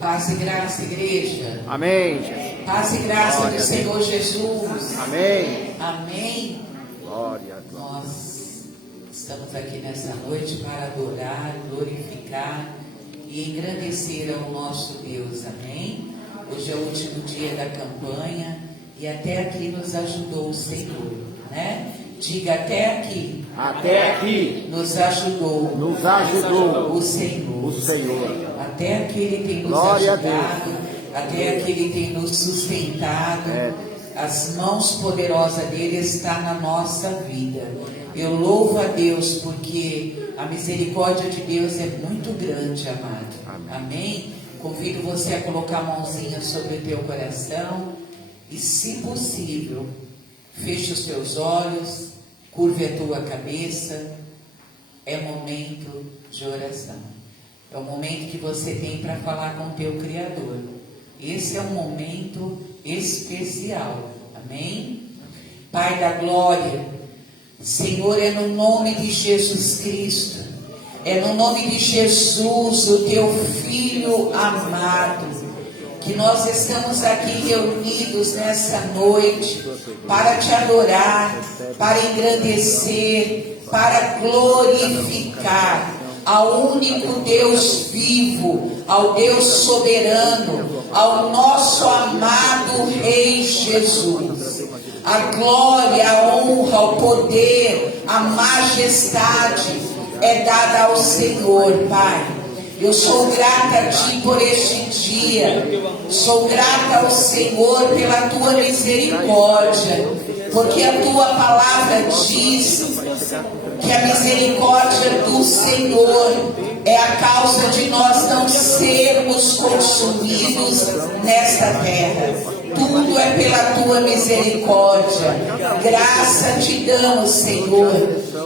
Paz e graça, igreja. Amém, Jesus. Paz e graça Glória do a Senhor Deus. Jesus. Amém. Amém. Glória a Deus. Nós estamos aqui nessa noite para adorar, glorificar e engrandecer ao nosso Deus. Amém. Hoje é o último dia da campanha e até aqui nos ajudou o Senhor, né? Diga, até aqui. Até aqui Nos ajudou. nos ajudou O Senhor. o Senhor. Até aqui Ele tem nos Glória a ajudado, até aqui Ele tem nos sustentado. As mãos poderosas dele estão na nossa vida. Eu louvo a Deus porque a misericórdia de Deus é muito grande, amado. Amém? Convido você a colocar a mãozinha sobre o teu coração e, se possível, feche os teus olhos, curve a tua cabeça. É momento de oração. É o momento que você tem para falar com o teu Criador. Esse é um momento especial. Amém? Pai da glória, Senhor, é no nome de Jesus Cristo, é no nome de Jesus, o teu Filho amado, que nós estamos aqui reunidos nessa noite para te adorar, para engrandecer, para glorificar ao único Deus vivo, ao Deus soberano, ao nosso amado Rei Jesus. A glória, a honra, o poder, a majestade é dada ao Senhor, Pai. Eu sou grata a Ti por este dia, sou grata ao Senhor pela Tua misericórdia, porque a Tua palavra diz que a misericórdia do Senhor é a causa de nós não sermos consumidos nesta terra. Tudo é pela tua misericórdia. Graça te damos, Senhor.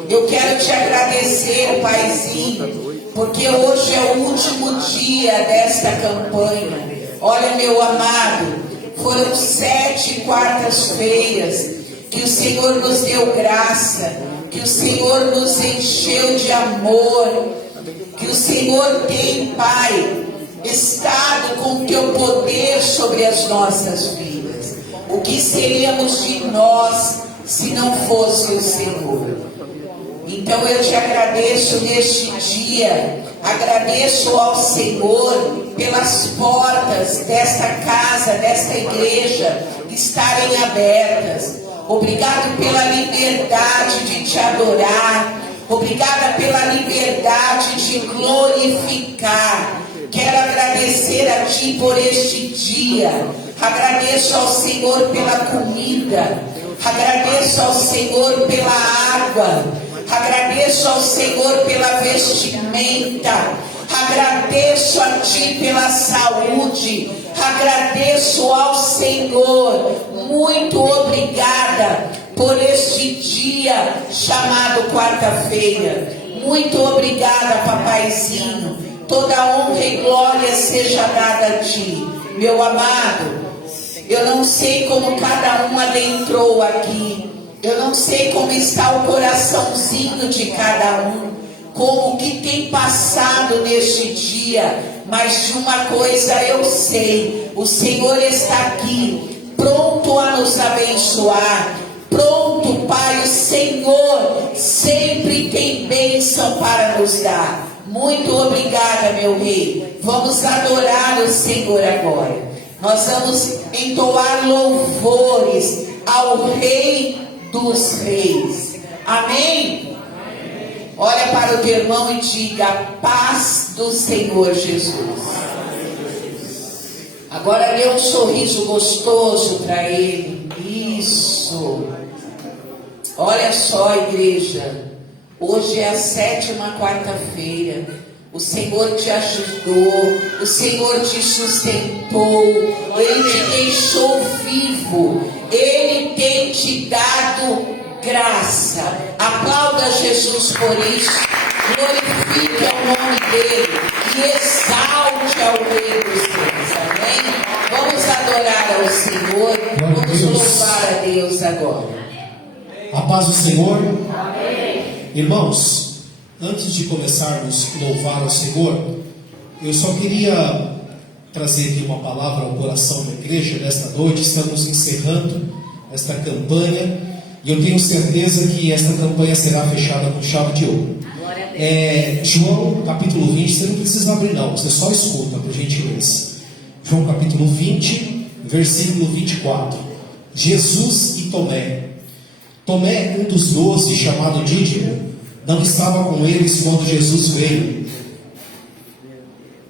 Eu quero te agradecer, Paizinho, porque hoje é o último dia desta campanha. Olha, meu amado, foram 7 quartas-feiras que o Senhor nos deu graça, que o Senhor nos encheu de amor, que o Senhor tem, Pai, estado com o teu poder sobre as nossas vidas. O que seríamos de nós se não fosse o Senhor? Então eu te agradeço neste dia, agradeço ao Senhor pelas portas desta casa, desta igreja estarem abertas. Obrigado pela liberdade de te adorar, obrigada pela liberdade de glorificar. Quero agradecer a Ti por este dia. Agradeço ao Senhor pela comida. Agradeço ao Senhor pela água. Agradeço ao Senhor pela vestimenta. Agradeço a Ti pela saúde. Agradeço ao Senhor. Muito obrigada por este dia chamado quarta-feira. Muito obrigada, papaizinho. Toda honra e glória seja dada a Ti, meu amado. Eu não sei como cada um adentrou aqui. Eu não sei como está o coraçãozinho de cada um, como que tem passado neste dia. Mas de uma coisa eu sei: o Senhor está aqui, pronto a nos abençoar. Pronto, Pai, o Senhor sempre tem bênção para nos dar. Muito obrigada, meu Rei. Vamos adorar o Senhor agora. Nós vamos entoar louvores ao Rei dos Reis. Amém? Olha para o teu irmão e diga: paz do Senhor Jesus. Agora dê um sorriso gostoso para ele. Isso. Olha só, igreja. Hoje é a 7ª quarta-feira. O Senhor te ajudou, o Senhor te sustentou, Ele te deixou vivo, Ele tem te dado graça. Aplauda Jesus por isso, glorifique o nome dEle e exalte ao Rei dos Reis. Amém? Vamos adorar ao Senhor, vamos louvar a Deus agora. A paz do Senhor. Amém. Irmãos, antes de começarmos a louvar ao Senhor, eu só queria trazer aqui uma palavra ao coração da igreja nesta noite. Estamos encerrando esta campanha e eu tenho certeza que esta campanha será fechada com chave de ouro. João capítulo 20, você não precisa abrir não, você só escuta, por gentileza. João capítulo 20, versículo 24. Jesus e Tomé. Tomé, um dos 12, chamado Dídimo, não estava com eles quando Jesus veio.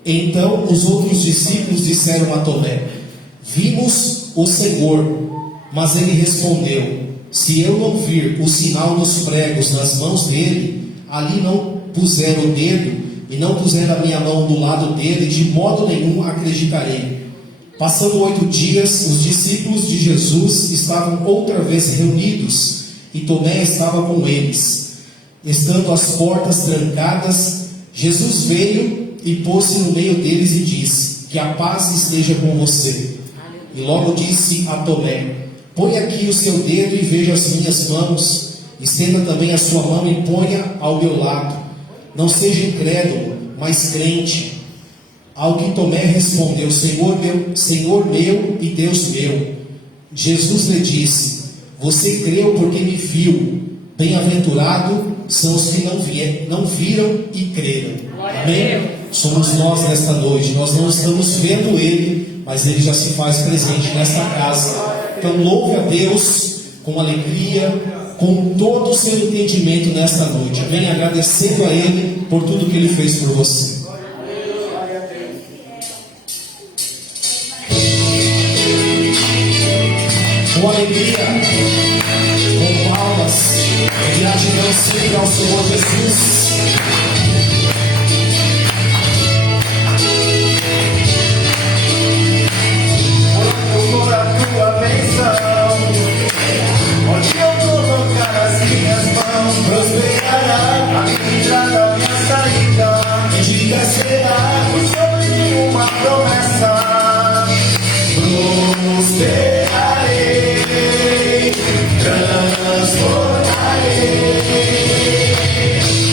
Então os outros discípulos disseram a Tomé: vimos o Senhor. Mas ele respondeu: se eu não vir o sinal dos pregos nas mãos dele, ali não puser o dedo e não puser a minha mão do lado dele, de modo nenhum acreditarei. Passando 8 dias, os discípulos de Jesus estavam outra vez reunidos e Tomé estava com eles. Estando as portas trancadas, Jesus veio e pôs-se no meio deles e disse: que a paz esteja com você. E logo disse a Tomé: põe aqui o seu dedo e veja as minhas mãos, estenda também a sua mão e ponha ao meu lado. Não seja incrédulo, mas crente. Ao que Tomé respondeu: Senhor meu e Deus meu. Jesus lhe disse: você creu porque me viu. Bem-aventurado são os que não viram e creram. Amém? Somos nós nesta noite. Nós não estamos vendo Ele, mas Ele já se faz presente nesta casa. Então louve a Deus com alegria, com todo o seu entendimento nesta noite. Amém? Agradecendo a Ele por tudo que Ele fez por você. Com alegria, com palmas, gratidão sempre ao Senhor Jesus. Por a tua bênção, onde eu colocar as minhas mãos, prosperará a minha entrada, a minha saída. Bendita será por sobre uma promessa. Prosperarei, transformarei.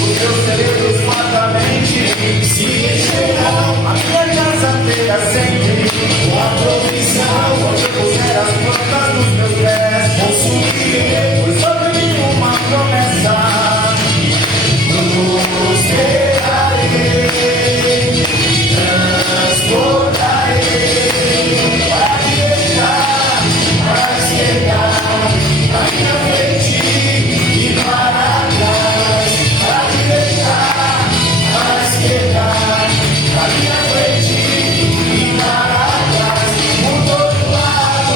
O teu cerebro fartamente se encherá, a minha casa terá sempre a provisão. Onde eu puser as plantas dos meus pés, possuirei por sobre uma promessa. Prosperarei, transportarei. Para chegar à minha frente e para trás, para direita, para esquerda, à minha frente e para trás, por todo lado.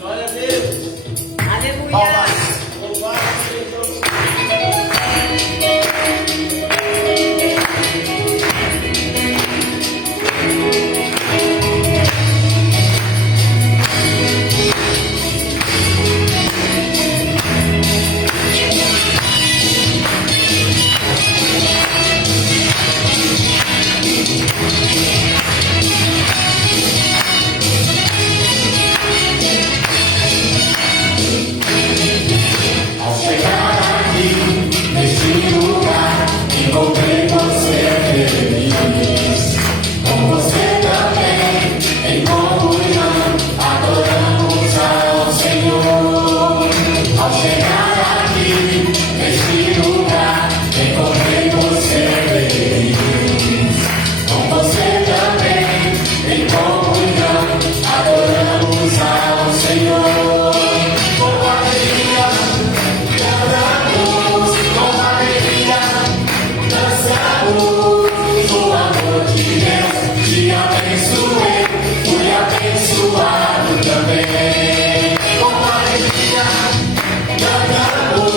Glória a Deus. Aleluia. Louvado seja o Ao chegar aqui, neste lugar, encontrei você feliz. Com você também, em comunhão, adoramos ao Senhor. Ao chegar aqui, neste lugar, encontrei você feliz. Com você também, em comunhão, adoramos ao Senhor. Com alegria, cantamos, com alegria, dançamos no amor de Deus. Te abençoei, fui abençoado também. Com alegria, cantamos,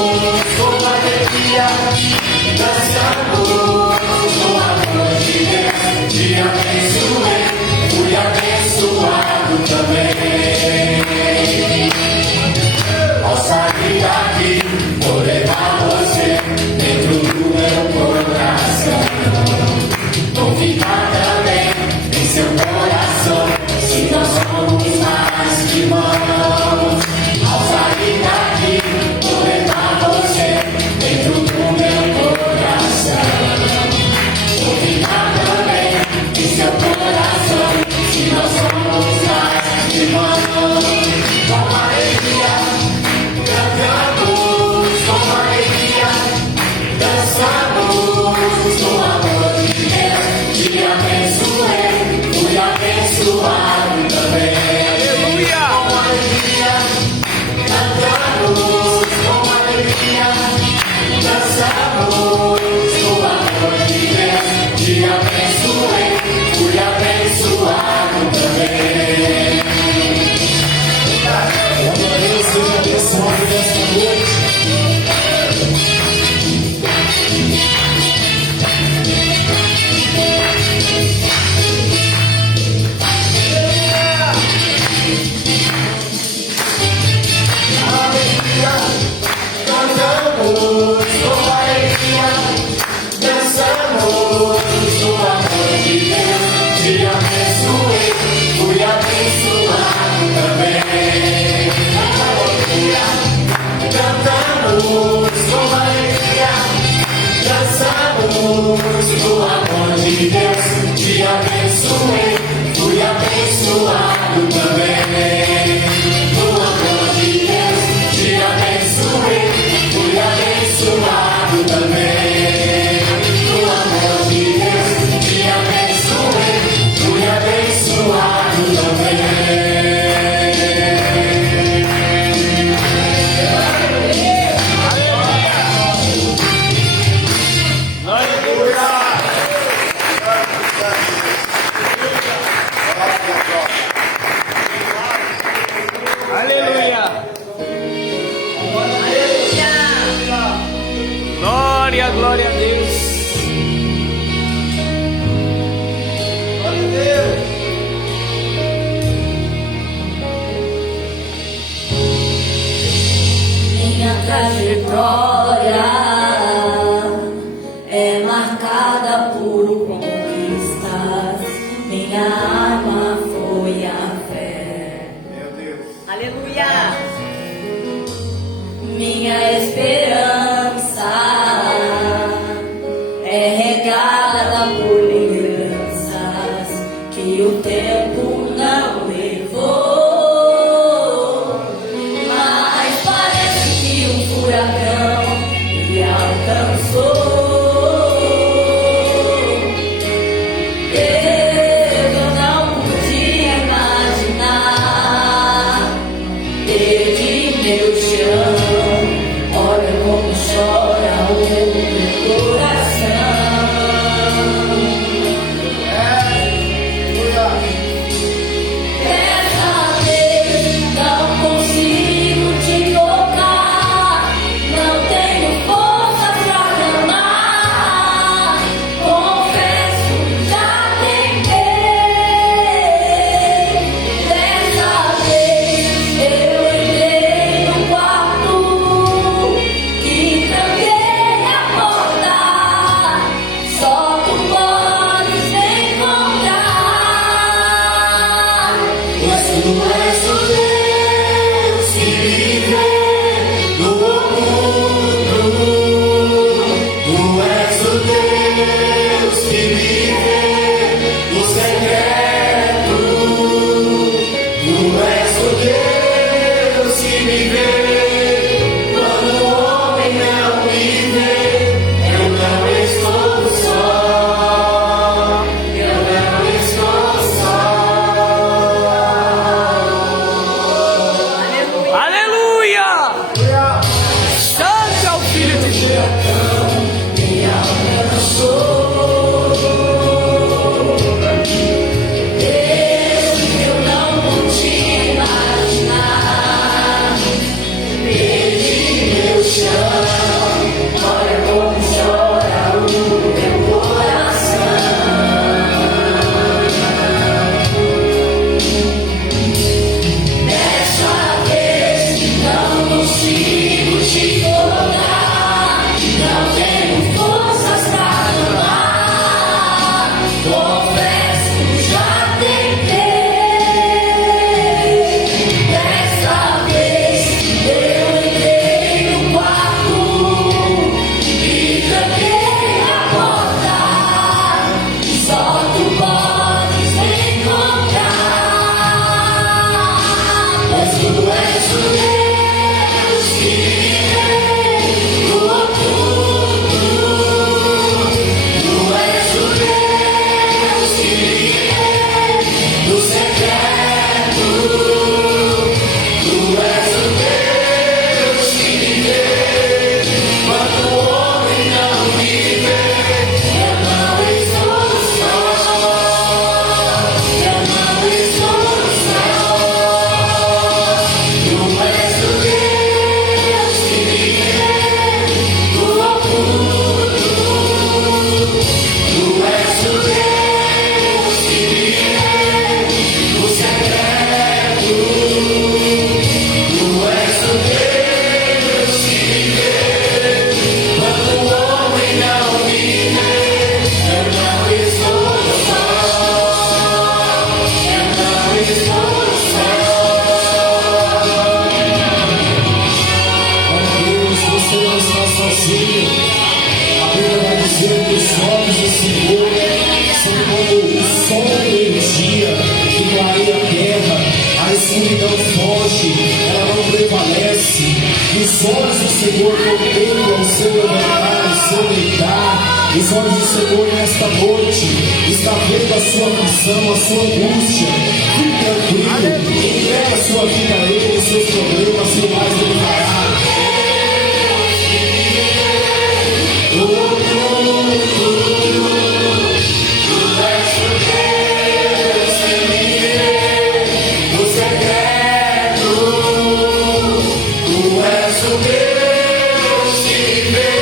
com alegria, dançamos no amor de Deus. Te abençoei, fui abençoado também. Ao sair daqui, vou levar você dentro do meu coração. Vou ficar também em seu coração, se nós somos mais que irmãos. Ao sair daqui, vou levar você dentro do meu coração. Vou ficar também em seu coração, se nós somos mais que irmãos. Com alegria, cantamos, com alegria, dançamos no amor de Deus. Te abençoei, fui abençoado também. Aleluia. Com alegria, cantamos, com alegria, dançamos no amor de Deus. Te abençoei, fui abençoado também. Glória a Deus, seja abençoado nesta noite. Alegria, cantamos com alegria, dançamos no amor de Deus. Te abençoei, fui abençoado também. Alegria, cantamos com alegria, dançamos no amor de Deus. Te abençoei, fui abençoado também. No amor de Deus, te abençoei, fui abençoado também. No amor de Deus, te abençoei, fui abençoado também. Aleluia. Glória, glória a Deus. Glória a Deus. Minha trajetória é marcada por conquistas. Minha arma foi a fé. Aleluia! Minha esperança é regada por lembranças que o tempo não levou. Mas parece que um furacão és o Deus que me vê no oculto. Tu és o Deus que me vê no secreto. Tu és o Deus que me vê quando o homem não me vê. Eu não estou só. Eu não estou só. Aleluia! Santo é o Filho de Deus. Eu não pude imaginar. Perdi meu chão. Olha como chora o meu coração. Dessa vez não consigo te tocar. Não tenho forças pra amar. Confesso, já tentei. Dessa vez eu entrei no quarto e tranquei a porta. Só tu podes me encontrar. Pois tu és o Deus que me vê no oculto. Tu és o Deus que me vê no secreto. Tu és o Deus que me vê quando o homem não me vê. Eu não estou só. Eu não estou só. Tu és o Deus que me vê no oculto. Tu és o Deus que me vê no secreto. Tu és o Deus que me vê quando o homem não me vê. Eu não estou só. Eu não estou Deus, você não está sozinho. A Bíblia vai dizer que os olhos do Senhor são como o sol do meio-dia, que clareia a terra, a escuridão foge, ela não prevalece. E os olhos do Senhor contemplam o seu levantar, o seu deitar. Os olhos do Senhor nesta noite está vendo a sua aflição, a sua angústia. Fique tranquilo, entrega a sua vida a Ele, os seus problemas, e mais Ele fará. no secreto. Tu és o Deus que me vê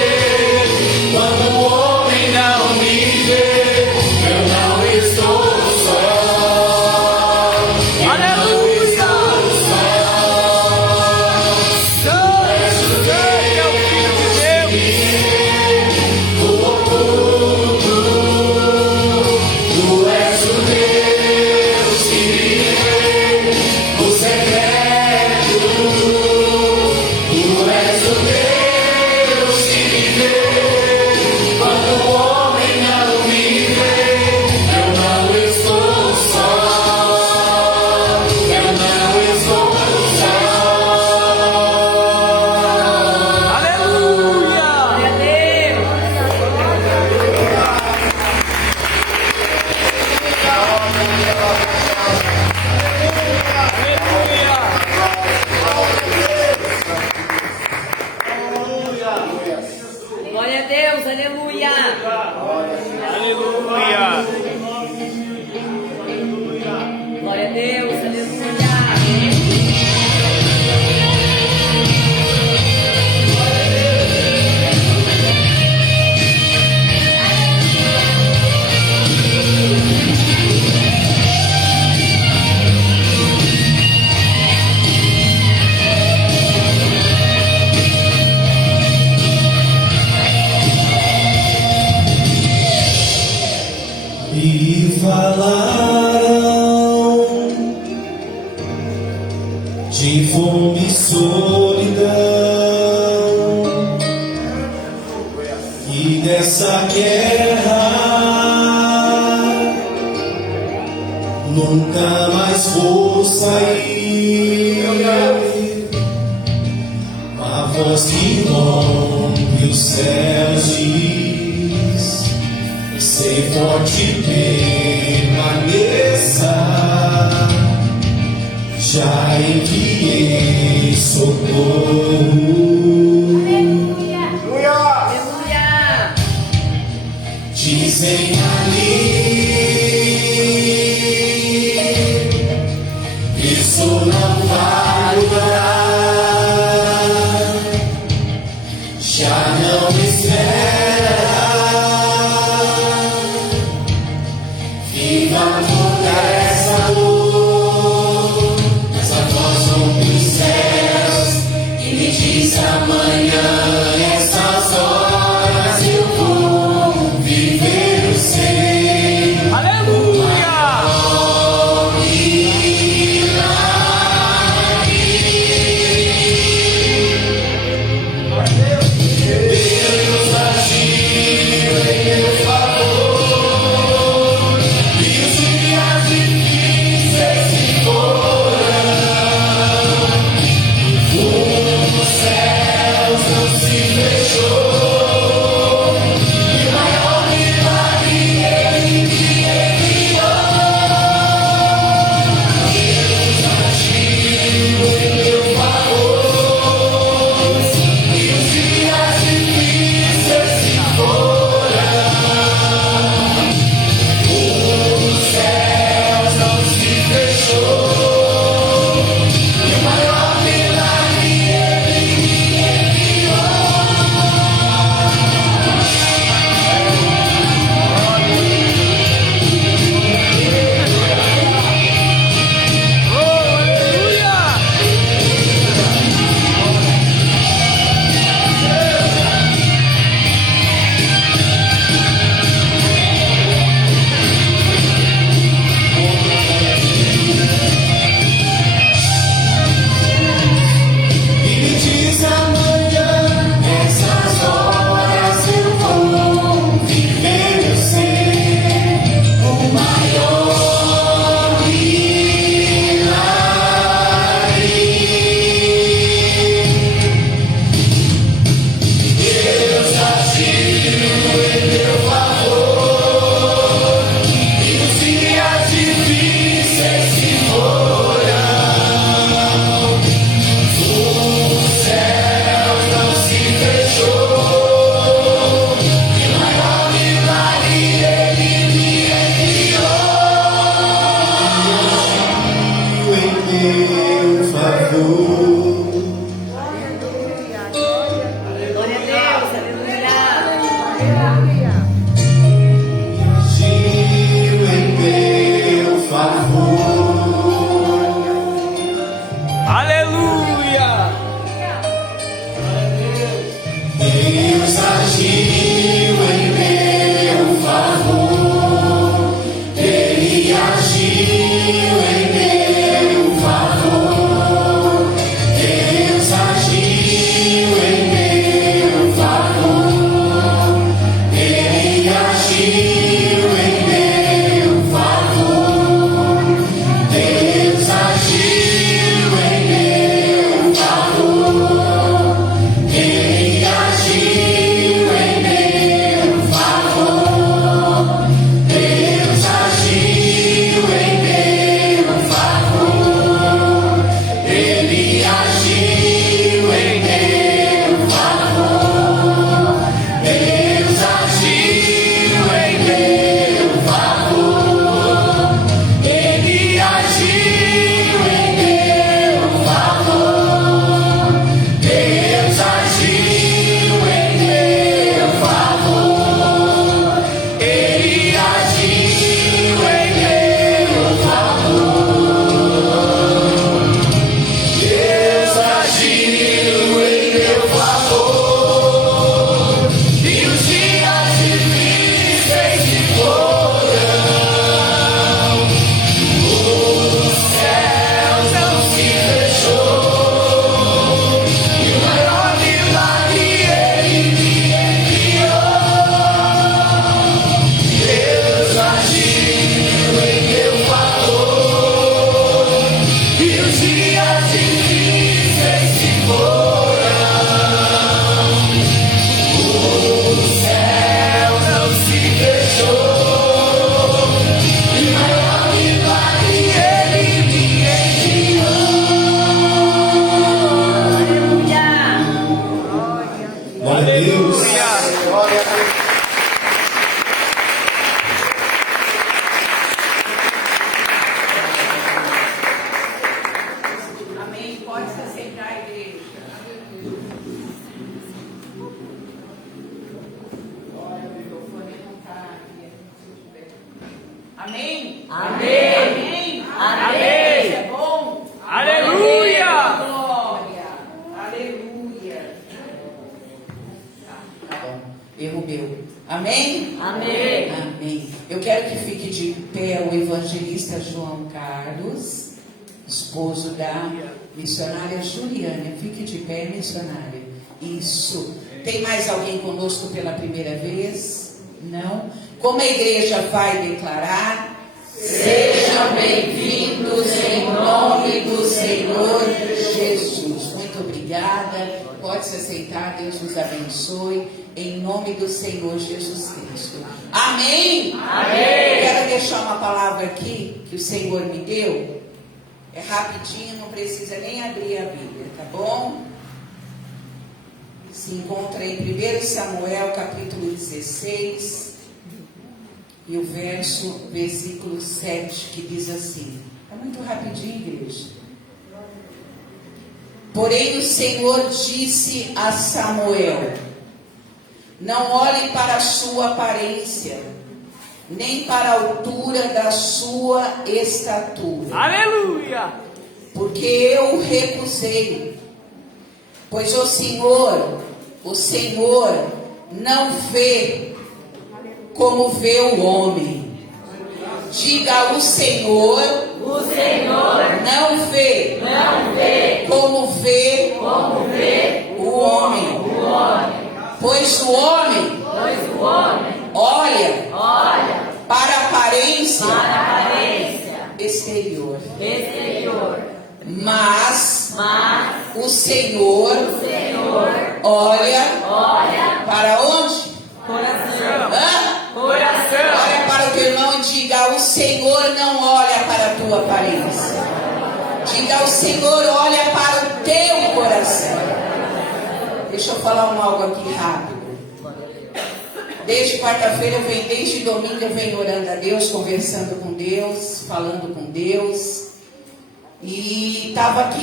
quando o homem não me vê. Eu não estou só. de fome e solidão, e dessa guerra nunca mais vou sair. A voz que rompe os céus diz: sei forte, permaneça, já enviei socorro. Aleluia! Dizem ali, isso não vai durar, já não espera, viva por essa dor. Mas a voz rompe os céus e me diz: amanhã, essas horas eu vou viver o seu. Aleluia! Deus agiu em meu favor, e os dias difíceis se foram. Os céus não se fechou, e o maior milagre Ele me enviou. Deus agiu em meu favor, e os dias difíceis se foram. Os céus não se fechou, e o maior milagre Ele me enviou. Oh, aleluia! E me diz: amanhã, essas horas eu vou viver o ser, o maior milagre. Deus agiu em meu favor, e os dias difíceis se foram. Os céus não se fechou, e o maior milagre Ele me enviou. Em meu favor, Glória a Deus, aleluia! agiu em meu favor. Aleluia! Deus agiu em meu favor, Ele agiu em meu favor, dias difíceis se foram, o céu não se fechou, e maior milagre Ele me enviou. Glória a Deus. Amém. Pode se aceitar, igreja. Olha, o microfone não está aqui. Amém? Amém. Amém. Amém. Deus é bom. Aleluia. Glória. Aleluia. Tá bom. Erro meu. Amém? Amém. Amém. Eu quero que fique de pé o evangelista João Carlos, esposo da missionária Juliana. Fique de pé, missionária. Isso. Tem mais alguém conosco pela primeira vez? Não? Como a igreja vai declarar? Sejam bem-vindos em nome do Senhor Jesus. Muito obrigada. Pode se aceitar. Deus nos abençoe. Em nome do Senhor Jesus Cristo. Amém? Amém. Quero deixar uma palavra aqui que o Senhor me deu. É rapidinho, não precisa nem abrir a Bíblia, tá bom? Se encontra em 1 Samuel capítulo 16 e o versículo 7, que diz assim. É muito rapidinho, igreja. Porém o Senhor disse a Samuel: não olhe para a sua aparência, nem para a altura da sua estatura. Aleluia. Porque eu o recusei. Pois o Senhor não vê como vê o homem. Diga: o Senhor não vê como vê o homem. Pois o homem olha para a aparência exterior. Mas o Senhor olha para onde? Olha para o teu irmão e diga: o Senhor não olha para a tua aparência. Diga: o Senhor olha para o teu coração. Deixa eu falar algo aqui rápido. Desde quarta-feira desde domingo eu venho orando a Deus, conversando com Deus, falando com Deus. E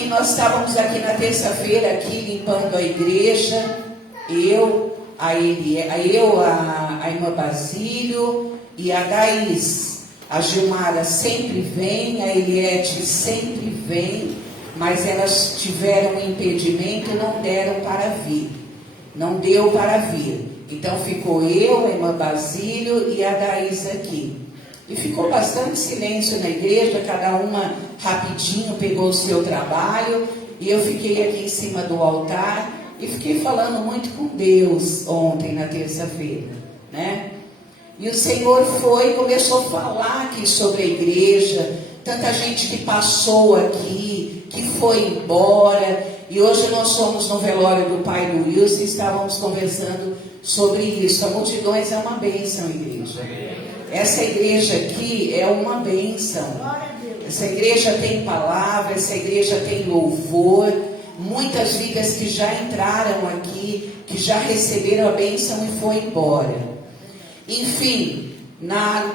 nós estávamos aqui na terça-feira, aqui limpando a igreja. A irmã Basílio e a Gaís. A Gilmara sempre vem, a Eliette sempre vem, mas elas tiveram um impedimento e não deram para vir. Não deu para vir. Então ficou eu, a irmã Basílio e a Gaís aqui. E ficou bastante silêncio na igreja, cada uma rapidinho pegou o seu trabalho. E eu fiquei aqui em cima do altar e fiquei falando muito com Deus ontem, na terça-feira, né? E o Senhor começou a falar aqui sobre a igreja, tanta gente que passou aqui, que foi embora. E hoje nós fomos no velório do pai do Wilson e estávamos conversando sobre isso. A multidões é uma bênção, igreja. Essa igreja aqui é uma bênção. Essa igreja tem palavra, essa igreja tem louvor. Muitas vidas que já entraram aqui, que já receberam a bênção e foi embora. Enfim,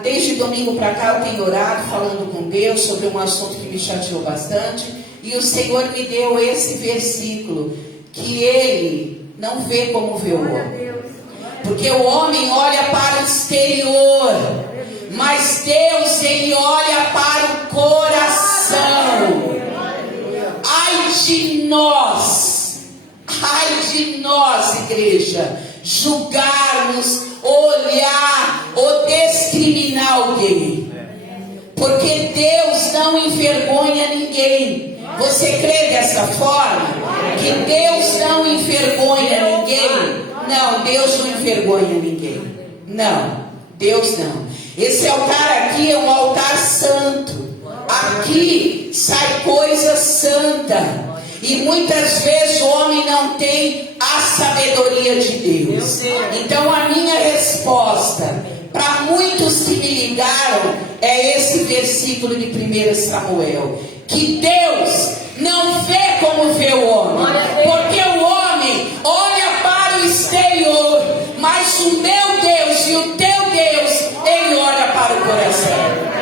desde domingo para cá eu tenho orado, falando com Deus sobre um assunto que me chateou bastante. E o Senhor me deu esse versículo, que Ele não vê como vê o homem. Porque o homem olha para o exterior, mas Deus, Ele olha para o coração. Ai de nós, igreja, julgarmos, olhar ou discriminar alguém. Porque Deus não envergonha ninguém. Você crê dessa forma? Que Deus não envergonha ninguém? Não, Deus não envergonha ninguém. Não, Deus não. Esse altar aqui é um altar santo. Aqui sai coisa santa. E muitas vezes o homem não tem a sabedoria de Deus. Então a minha resposta para muitos que me ligaram é esse versículo de 1 Samuel. Que Deus não vê como vê o homem. Porque o homem olha para o exterior, mas o meu Deus e o teu Deus, Ele olha para o coração.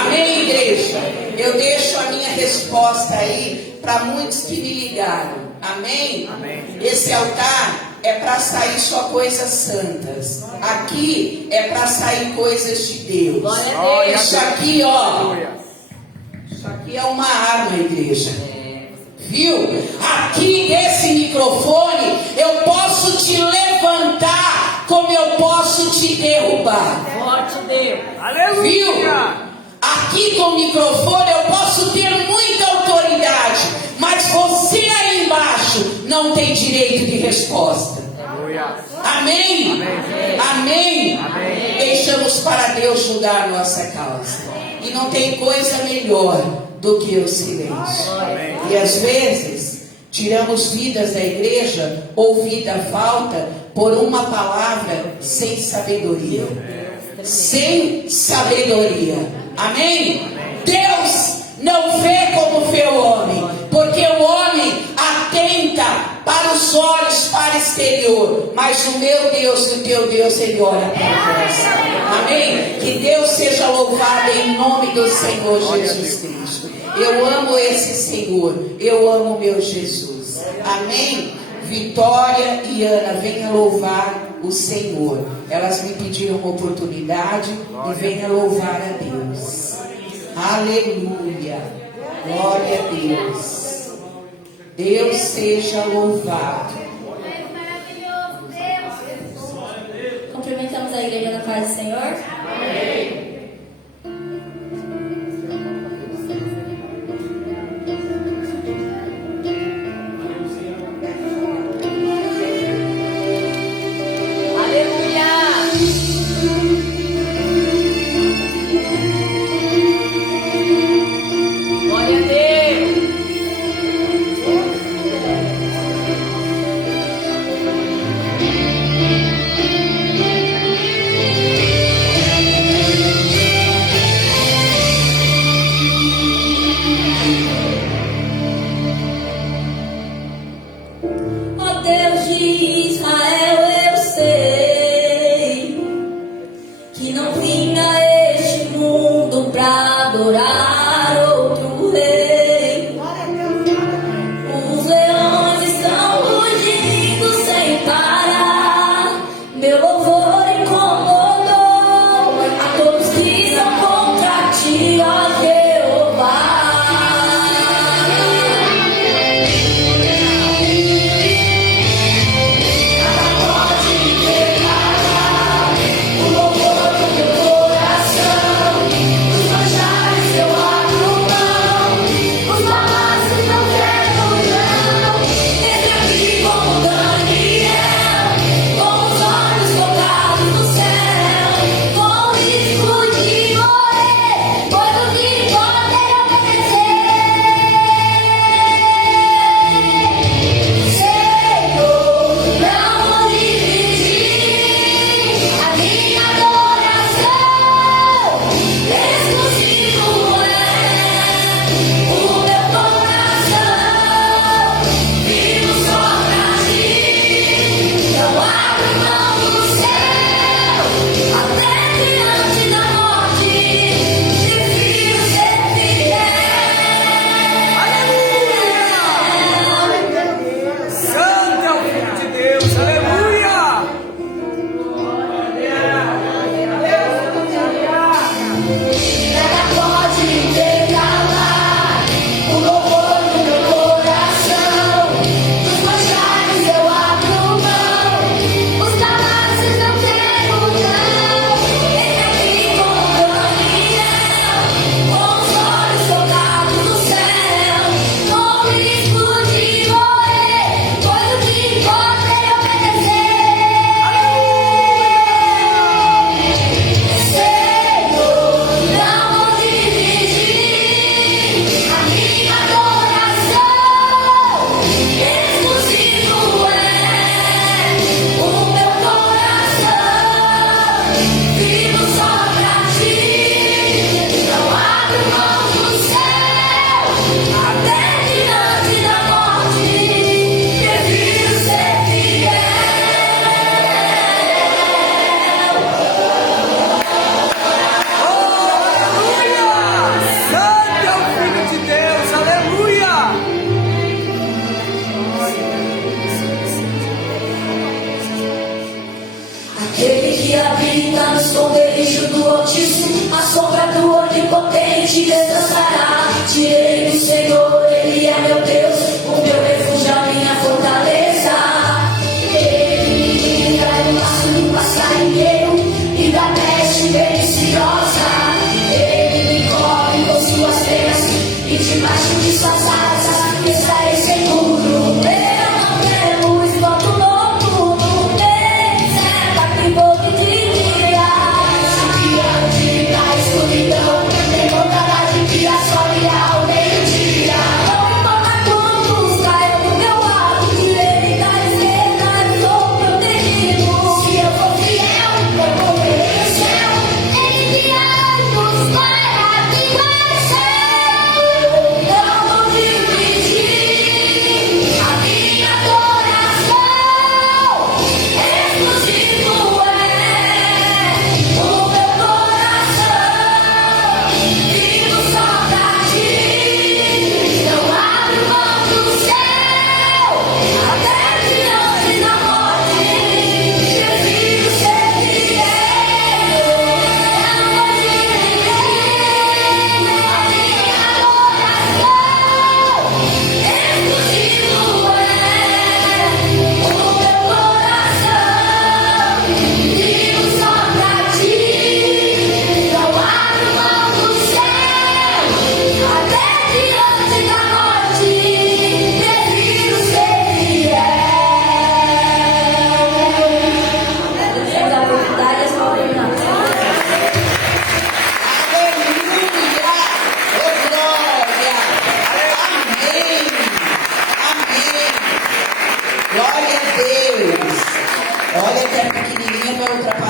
Amém, igreja? Eu deixo a minha resposta aí para muitos que me ligaram. Amém? Esse altar é para sair só coisas santas. Aqui é para sair coisas de Deus. Isso aqui, ó. Isso aqui é uma arma, igreja. Viu? Aqui nesse microfone eu posso te levantar, como eu posso te derrubar. Forte Deus. Viu? Aqui com o microfone eu posso ter muita autoridade, mas você aí embaixo não tem direito de resposta. Amém? Amém? Deixamos para Deus julgar a nossa causa. E não tem coisa melhor do que o silêncio. E às vezes tiramos vidas da igreja ou vida falta por uma palavra sem sabedoria. Sem sabedoria. Amém? Deus não vê como vê o homem, porque o homem atenta para os olhos, para o exterior, mas o meu Deus e o teu Deus, Ele olha para o coração. Amém? Que Deus seja louvado em nome do Senhor Jesus Cristo. Eu amo esse Senhor, eu amo meu Jesus. Amém? Vitória e Ana, venha louvar o Senhor. Elas me pediram uma oportunidade e venha louvar a Deus. Aleluia. Glória a Deus. Deus seja louvado. Cumprimentamos a igreja da paz do Senhor. Amém.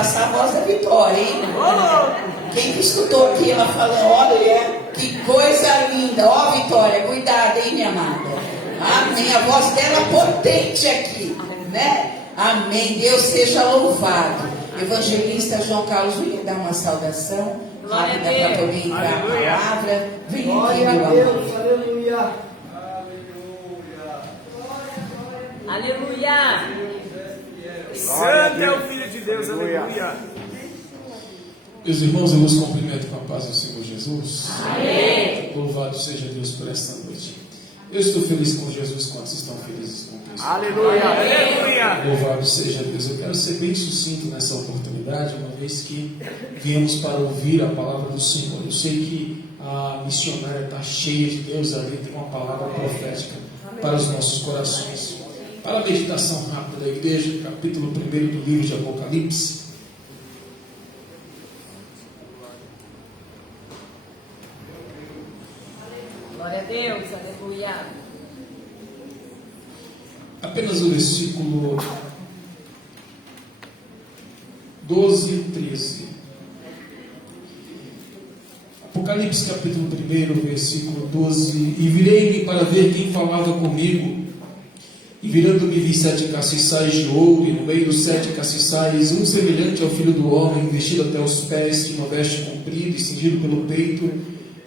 passar a voz da Vitória, hein? Quem que escutou aqui ela falando, olha, que coisa linda. Ó, Vitória, cuidado, hein, minha amada. Amém. A voz dela potente aqui, né? Amém. Deus seja louvado. Evangelista João Carlos, vem dar uma saudação rápida para poder entrar a palavra. Vem aqui, meu amor. Aleluia. Aleluia. Santo é o Filho de Deus, aleluia. Meus irmãos, eu vos cumprimento com a paz do Senhor Jesus. Amém. Louvado seja Deus por esta noite. Eu estou feliz com Jesus. Quantos estão felizes com Cristo? Aleluia, aleluia. Louvado seja Deus. Eu quero ser bem sucinto nessa oportunidade, uma vez que viemos para ouvir a palavra do Senhor. Eu sei que a missionária está cheia de Deus ali, tem uma palavra profética para os nossos corações. Para a meditação rápida da igreja, capítulo 1 do livro de Apocalipse. Glória a Deus, aleluia. Apenas o versículo 12 e 13. Apocalipse capítulo 1, versículo 12. E virei-me para ver quem falava comigo. E virando-me vi 7 castiçais de ouro, e no meio dos 7 castiçais, um semelhante ao filho do homem, vestido até os pés, de uma veste comprida e cingido pelo peito,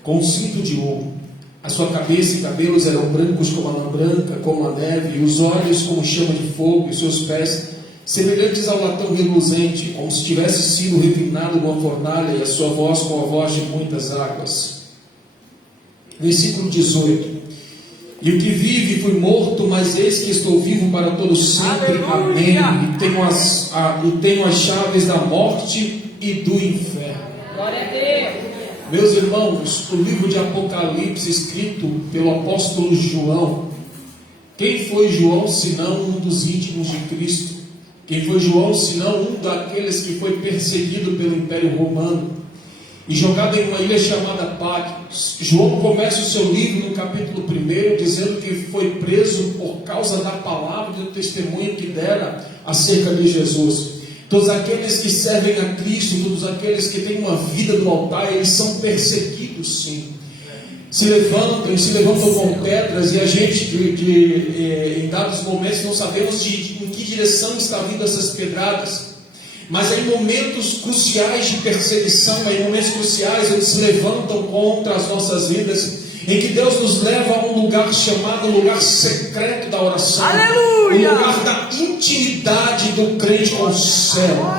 com um cinto de ouro. A sua cabeça e cabelos eram brancos como a lã branca, como a neve, e os olhos como chama de fogo, e os seus pés semelhantes ao latão reluzente, como se tivesse sido refinado numa fornalha, e a sua voz como a voz de muitas águas. Versículo 18. E o que vive fui morto, mas eis que estou vivo para todo sempre. Amém. E tenho as chaves da morte e do inferno. Glória a Deus. Meus irmãos, o livro de Apocalipse, escrito pelo apóstolo João. Quem foi João, senão um dos íntimos de Cristo? Quem foi João, senão um daqueles que foi perseguido pelo Império Romano e jogado em uma ilha chamada Patmos? João começa o seu livro no capítulo 1, dizendo que foi preso por causa da palavra e do testemunho que dera acerca de Jesus. Todos aqueles que servem a Cristo, todos aqueles que têm uma vida no altar, eles são perseguidos, sim. Se levantam com pedras, e a gente, em dados momentos, não sabemos em que direção está vindo essas pedradas. Mas em momentos cruciais de perseguição, em momentos cruciais, eles se levantam contra as nossas vidas, em que Deus nos leva a um lugar chamado lugar secreto da oração. Aleluia! O lugar da intimidade do crente com o céu.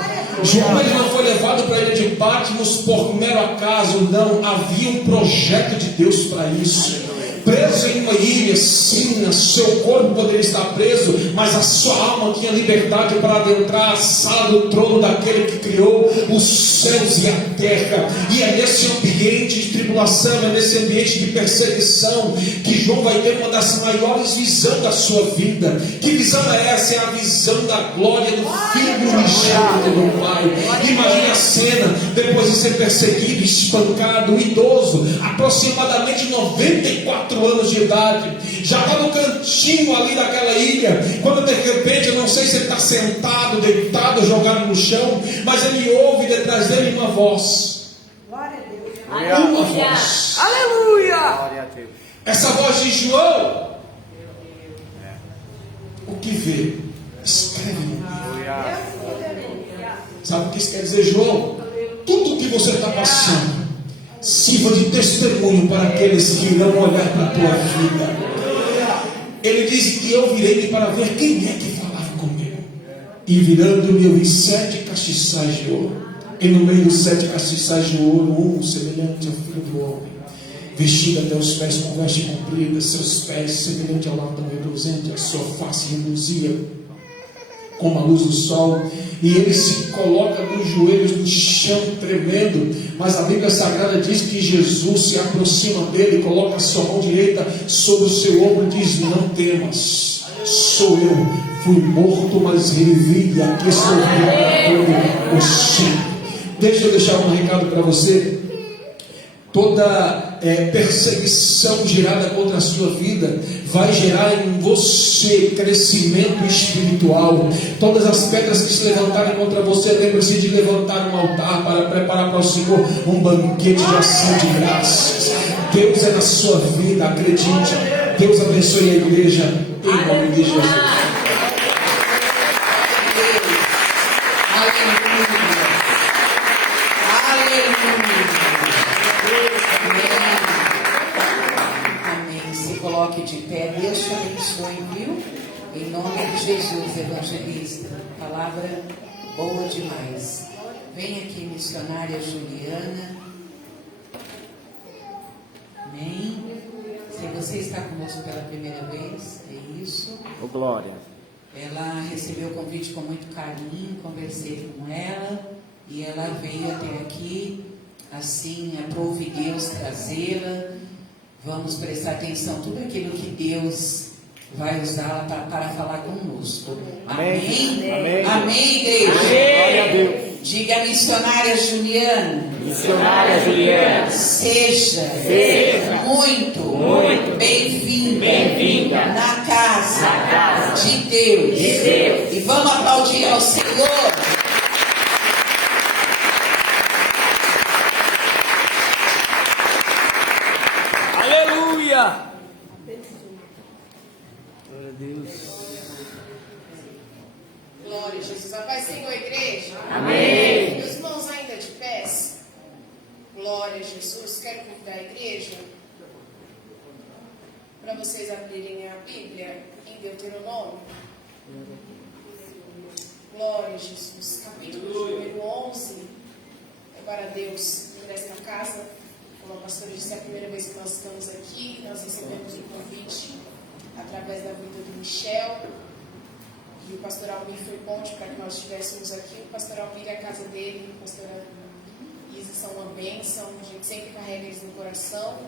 João, ele não foi levado para a ilha de Patmos por mero acaso, não. Havia um projeto de Deus para isso. Preso em uma ilha, sim, seu corpo poderia estar preso, mas a sua alma tinha liberdade para adentrar a sala do trono daquele que criou os céus e a terra. E é nesse ambiente de tribulação, é nesse ambiente de perseguição, que João vai ter uma das maiores visões da sua vida. Que visão é essa? É a visão da glória do Filho unigênito do Pai. Imagine a cena, depois de ser perseguido, espancado, idoso, aproximadamente 94 anos de idade, já está no cantinho ali daquela ilha, quando de repente, eu não sei se ele está sentado, deitado, jogado no chão, mas ele ouve detrás dele uma voz. Glória a Deus. Uma voz. Aleluia. Glória a Deus. Essa voz de João, o que vê? Escreve no livro. Sabe o que isso quer dizer, João? Tudo o que você está passando sirva de testemunho para aqueles que irão olhar para a tua vida. Ele diz que eu virei para ver quem é que falava comigo. E virando-me eu vi 7 castiçais de ouro. E no meio dos 7 castiçais de ouro, um semelhante ao filho do homem, vestido até os pés com veste comprida, seus pés semelhante ao latão reluzente, a sua face reluzia como a luz do sol, e ele se coloca nos joelhos no chão tremendo. Mas a Bíblia Sagrada diz que Jesus se aproxima dele, coloca a sua mão direita sobre o seu ombro e diz: não temas, sou eu, fui morto, mas revivi, e aqui estou vivo para todo o sempre. Deixa eu deixar um recado para você. toda perseguição gerada contra a sua vida vai gerar em você crescimento espiritual. Todas as pedras que se levantarem contra você, lembre-se de levantar um altar para preparar para o Senhor um banquete de ação de graças. Deus é na sua vida, acredite. Deus abençoe a igreja em nome de Jesus. Coloque de pé, Deus te abençoe, viu? Em nome de Jesus, evangelista. Palavra boa demais. Vem aqui, missionária Juliana. Amém. Se você está conosco pela primeira vez, é isso. Ô, glória. Ela recebeu o convite com muito carinho, conversei com ela e ela veio até aqui. Assim, aprove Deus trazê-la. Vamos prestar atenção em tudo aquilo que Deus vai usá-la para falar conosco. Amém? Amém. Amém, igreja? Glória a Deus. Diga, missionária Juliana. Missionária Juliana. Seja muito bem-vinda na casa de Deus. E vamos aplaudir ao Senhor. Aleluia! Glória a Deus. Glória a Jesus. A paz, Senhor, igreja. Amém. Meus irmãos ainda de pés. Glória a Jesus. Quero convidar a igreja para vocês abrirem a Bíblia em Deuteronômio. Glória a Jesus. Capítulo número 11. É para Deus nesta casa. Como a pastora disse, é a primeira vez que nós estamos aqui. Nós recebemos um convite através da vida do Michel. E o pastor Almir foi ponte para que nós estivéssemos aqui. O pastor Almir é a casa dele, a pastora Isa são uma bênção. A gente sempre carrega eles no coração.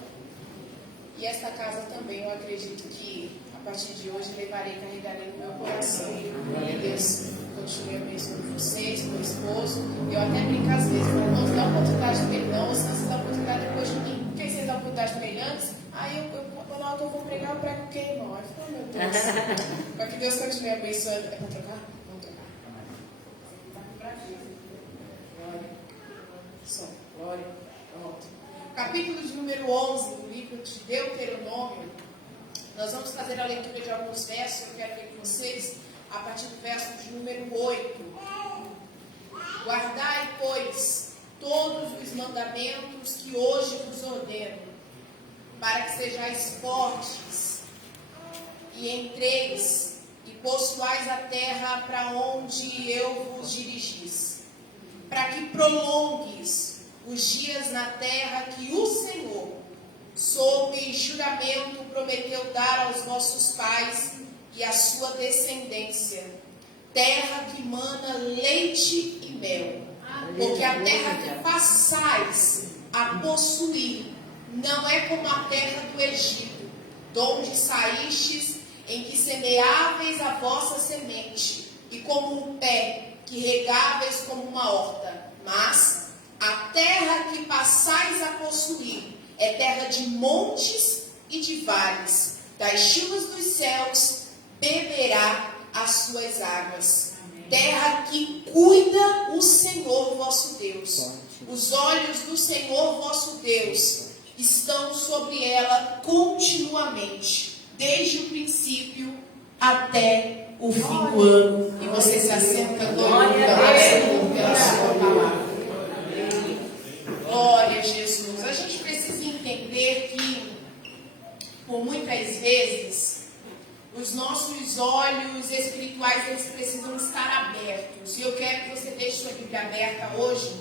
E esta casa também, eu acredito que a partir de hoje levarei e carregarei no meu coração. Glória a Deus. Continue abençoando vocês, meu esposo. Eu até brinco às vezes, falo, irmãos, dá oportunidade dele não, ou senão vocês dão oportunidade depois de mim. Por que vocês dão oportunidade dele antes? Aí na hora que eu vou pregar, eu prego o quê, irmão? Aí eu falo, meu Deus. Para que Deus continue abençoando. É para trocar? Vamos trocar. Tá com prazer. Glória. Som. Glória. Pronto. Capítulo de número 11 do livro de Deuteronômio. Nós vamos fazer a leitura de alguns versos. Eu quero ver com vocês a partir do verso de número 8. Guardai, pois, todos os mandamentos que hoje vos ordeno, para que sejais fortes e entreis e possuais a terra para onde eu vos dirigis, para que prolongues os dias na terra que o Senhor, sob juramento, prometeu dar aos vossos pais e à sua descendência, terra que mana leite e mel, porque a terra que passais a possuir não é como a terra do Egito, de onde saístes, em que semeáveis a vossa semente, e como um pé que regáveis como uma horta, mas a terra que passais a possuir é terra de montes e de vales, das chuvas dos céus beberá as suas águas. Terra que cuida o Senhor vosso Deus. Os olhos do Senhor vosso Deus estão sobre ela continuamente, desde o princípio até o fim do ano. E você se assenta glorificando pela sua palavra. Glória a Jesus. A gente precisa entender que, por muitas vezes, os nossos olhos espirituais, eles precisam estar abertos. E eu quero que você deixe sua Bíblia aberta hoje,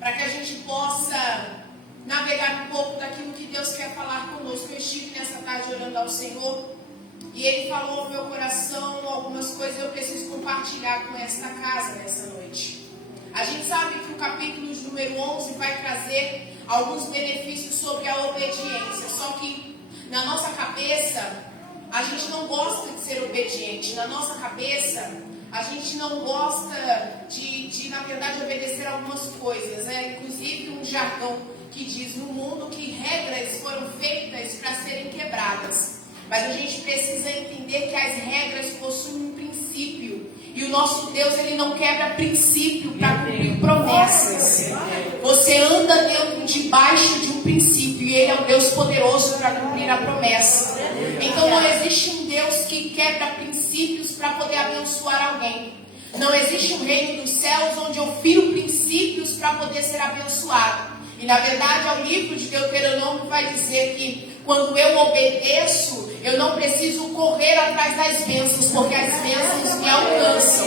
para que a gente possa navegar um pouco daquilo que Deus quer falar conosco. Eu estive nessa tarde orando ao Senhor, e Ele falou no meu coração algumas coisas que eu preciso compartilhar com esta casa nessa noite. A gente sabe que o capítulo de número 11 vai trazer alguns benefícios sobre a obediência. Só que na nossa cabeça, a gente não gosta de ser obediente. Na nossa cabeça, a gente não gosta de na verdade, obedecer algumas coisas. Inclusive um jargão que diz no mundo que regras foram feitas para serem quebradas. Mas a gente precisa entender que as regras possuem um princípio. E o nosso Deus, ele não quebra princípio para cumprir promessas. Você anda debaixo de um princípio e ele é um Deus poderoso para cumprir a promessa. Então não existe um Deus que quebra princípios para poder abençoar alguém. Não existe um reino dos céus onde eu firo princípios para poder ser abençoado. E na verdade, o livro de Deuteronômio vai dizer que quando eu obedeço, eu não preciso correr atrás das bênçãos, porque as bênçãos me alcançam.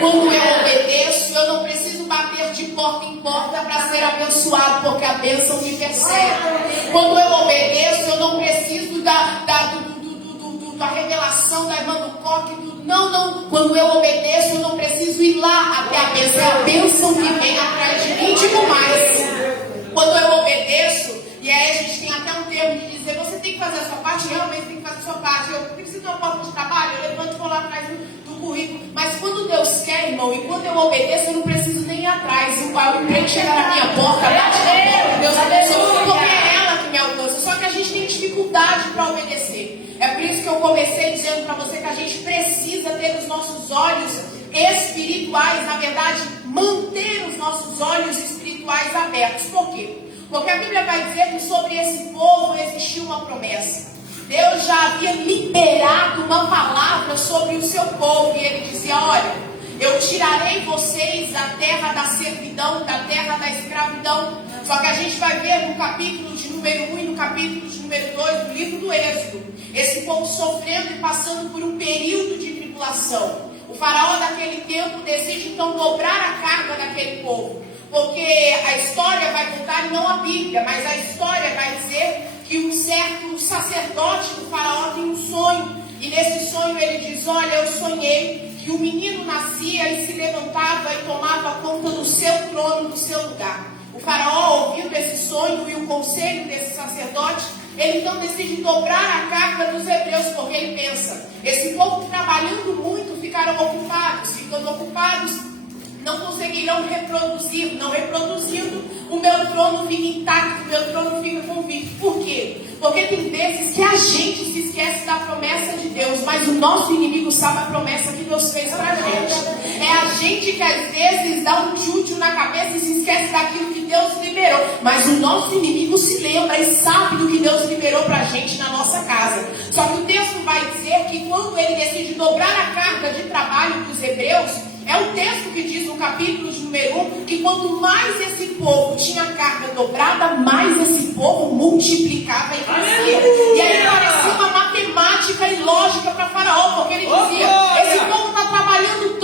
Quando eu obedeço, eu não preciso bater de porta em porta para ser abençoado, porque a bênção me persegue. Quando eu obedeço, eu não preciso da revelação da irmã do coque. Não. Quando eu obedeço, eu não preciso ir lá até a bênção. É a bênção que vem atrás de mim, digo mais. Quando eu obedeço, e aí a gente tem até um termo de dizer, você tem que fazer a sua parte, realmente tem que fazer a sua parte. Eu preciso de uma porta de trabalho, eu levanto e vou lá atrás do currículo. Mas quando Deus quer, irmão, e quando eu obedeço, eu não preciso nem ir atrás. O emprego chega na minha porta, bate na porta, Deus abençoe, porque é ela que me alcança. Só que a gente tem dificuldade para obedecer. É por isso que eu comecei dizendo para você que a gente precisa ter os nossos olhos espirituais, na verdade, manter os nossos olhos espirituais abertos. Por quê? Porque a Bíblia vai dizer que sobre esse povo existiu uma promessa. Deus já havia liberado uma palavra sobre o seu povo. E ele dizia, olha, eu tirarei vocês da terra da servidão, da terra da escravidão. Só que a gente vai ver no capítulo de número 1 e no capítulo de número 2 do livro do Êxodo, esse povo sofrendo e passando por um período de tribulação. O faraó daquele tempo decide então dobrar a carga daquele povo. Porque a história vai contar, e não a Bíblia, mas a história vai dizer que um certo sacerdote do faraó tem um sonho. E nesse sonho ele diz, olha, eu sonhei que o menino nascia e se levantava e tomava conta do seu trono, do seu lugar. O faraó, ouvindo esse sonho e o conselho desse sacerdote, ele então decide dobrar a carga dos hebreus, porque ele pensa, esse povo trabalhando muito ficaram ocupados, ficando ocupados, não conseguirão reproduzir, não reproduzindo, o meu trono fica intacto, o meu trono fica convicto. Por quê? Porque tem vezes que a gente se esquece da promessa de Deus, mas o nosso inimigo sabe a promessa que Deus fez pra gente. É a gente que às vezes dá um chute na cabeça e se esquece daquilo que Deus liberou, mas o nosso inimigo se lembra e sabe do que Deus liberou pra gente na nossa casa. Só que o texto vai dizer que quando ele decide dobrar a carga de trabalho dos hebreus, é o texto que diz no capítulo de número 1 que quanto mais esse povo tinha carga dobrada, mais esse povo multiplicava e crescia. E aí parecia uma matemática ilógica para Faraó, porque ele dizia, esse povo está trabalhando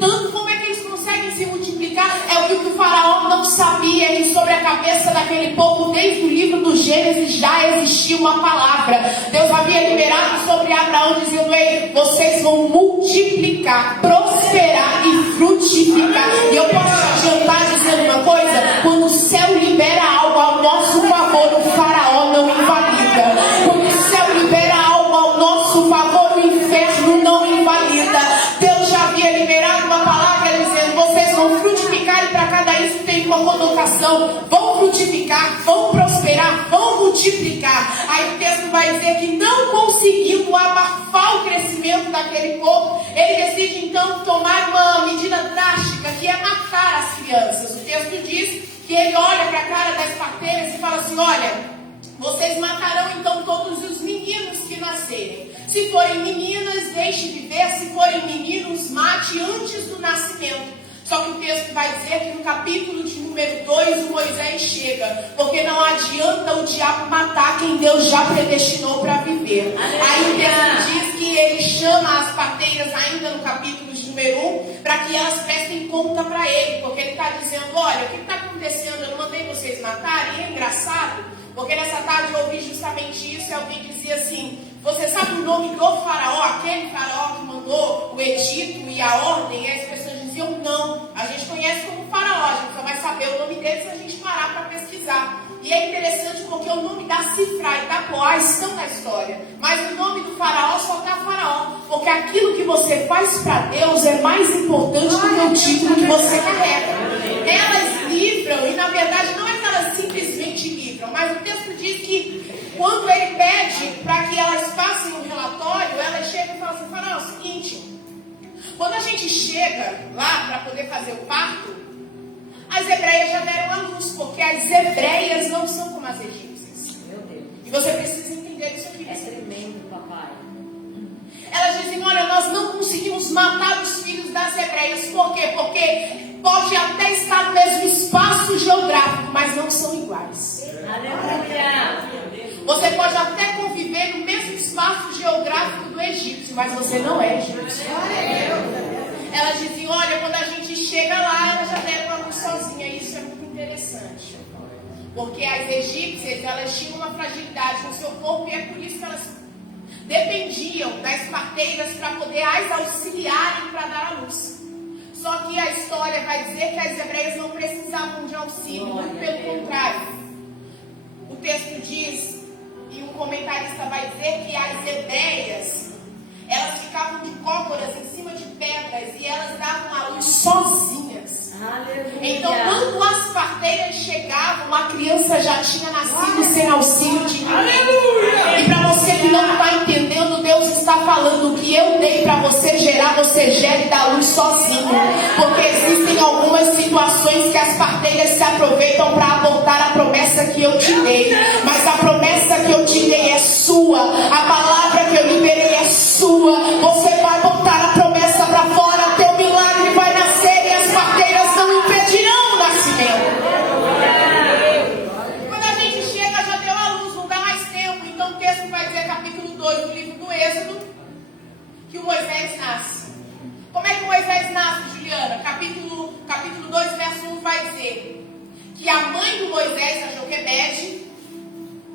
tanto, como é que eles conseguem se multiplicar? É o que o Faraó não sabia, que sobre a cabeça daquele povo, desde o livro do Gênesis, já existia uma palavra. Deus havia liberado sobre Abraão, dizendo, ei, vocês vão multiplicar, prosperar e frutificar. E eu posso te adiantar dizendo uma coisa, quando o céu libera algo ao nosso favor, o Faraó não invalida. Quando o céu libera algo ao nosso favor, o inferno não invalida. Deus já havia liberado uma palavra dizendo, vocês vão frutificar, e para cada isso tem uma conotação, vão frutificar, vão prosperar, vão multiplicar. Aí o texto vai dizer que não conseguindo abafar o crescimento daquele povo, ele decide então tomar uma medida drástica, que é matar as crianças. O texto diz que ele olha para a cara das parteiras e fala assim, olha, vocês matarão então todos os meninos que nascerem. Se forem meninas, deixe viver, se forem meninos, mate antes do nascimento. Só que o texto vai dizer que no capítulo de número 2, o Moisés chega, porque não adianta o diabo matar quem Deus já predestinou para viver. Aí o texto diz que ele chama as parteiras ainda no capítulo de número 1, para que elas prestem conta para ele, porque ele está dizendo, olha, o que está acontecendo? Eu não mandei vocês matarem. E é engraçado, porque nessa tarde eu ouvi justamente isso, e alguém dizia assim, você sabe o nome do faraó, aquele faraó que mandou o edito e a ordem? E as pessoas diziam, não, a gente conhece como faraó, a gente só vai saber o nome dele se a gente parar para pesquisar. E é interessante porque o nome da Sifra e da Poá estão na história, mas o nome do faraó só está faraó, porque aquilo que você faz para Deus é mais importante do que o título que você carrega. Elas livram, e na verdade não é que elas simplesmente mas o texto diz que quando ele pede para que elas passem um relatório, elas chegam e falam assim, fala, é o seguinte, quando a gente chega lá para poder fazer o parto, as hebreias já deram a luz, porque as hebreias não são como as egípcias. Meu Deus. E você precisa entender isso aqui. É tremendo, papai. Elas dizem, olha, nós não conseguimos matar os filhos das hebreias. Por quê? Porque pode até estar no mesmo espaço geográfico, mas não são iguais. Aleluia. Você pode até conviver no mesmo espaço geográfico do egípcio, mas você não é egípcio. Elas dizem, olha, quando a gente chega lá, elas já deram a luz sozinha. Isso é muito interessante. Porque as egípcias, elas tinham uma fragilidade no seu corpo e é por isso que elas dependiam das parteiras para poder as auxiliarem para dar a luz. Só que a história vai dizer que as hebreias não precisavam de auxílio, muito pelo contrário. O texto diz, e um comentarista vai dizer que as hebreias, elas ficavam de cócoras em cima de pedras e elas davam a luz sozinhas. Aleluia. Então, quando as parteiras chegavam, a criança já tinha nascido sem auxílio de ninguém. Aleluia. E para você que não está entendendo, Deus está falando, o que eu dei para você gerar, você gera e dá luz sozinho. Porque existem algumas situações que as parteiras se aproveitam para abortar a promessa que eu te dei. Mas a promessa que eu te dei é sua. A palavra que eu liberei é sua. Você vai botar a promessa para fora, teu milagre vai nascer e as parteiras não impedirão o nascimento. Quando a gente chega, já deu a luz, não dá mais tempo. Então o texto vai dizer, capítulo 2 do livro do Êxodo, que o Moisés nasce. Como é que Moisés nasce, Juliana? Capítulo 2, verso 1 vai dizer que a mãe do Moisés, a Joquebede,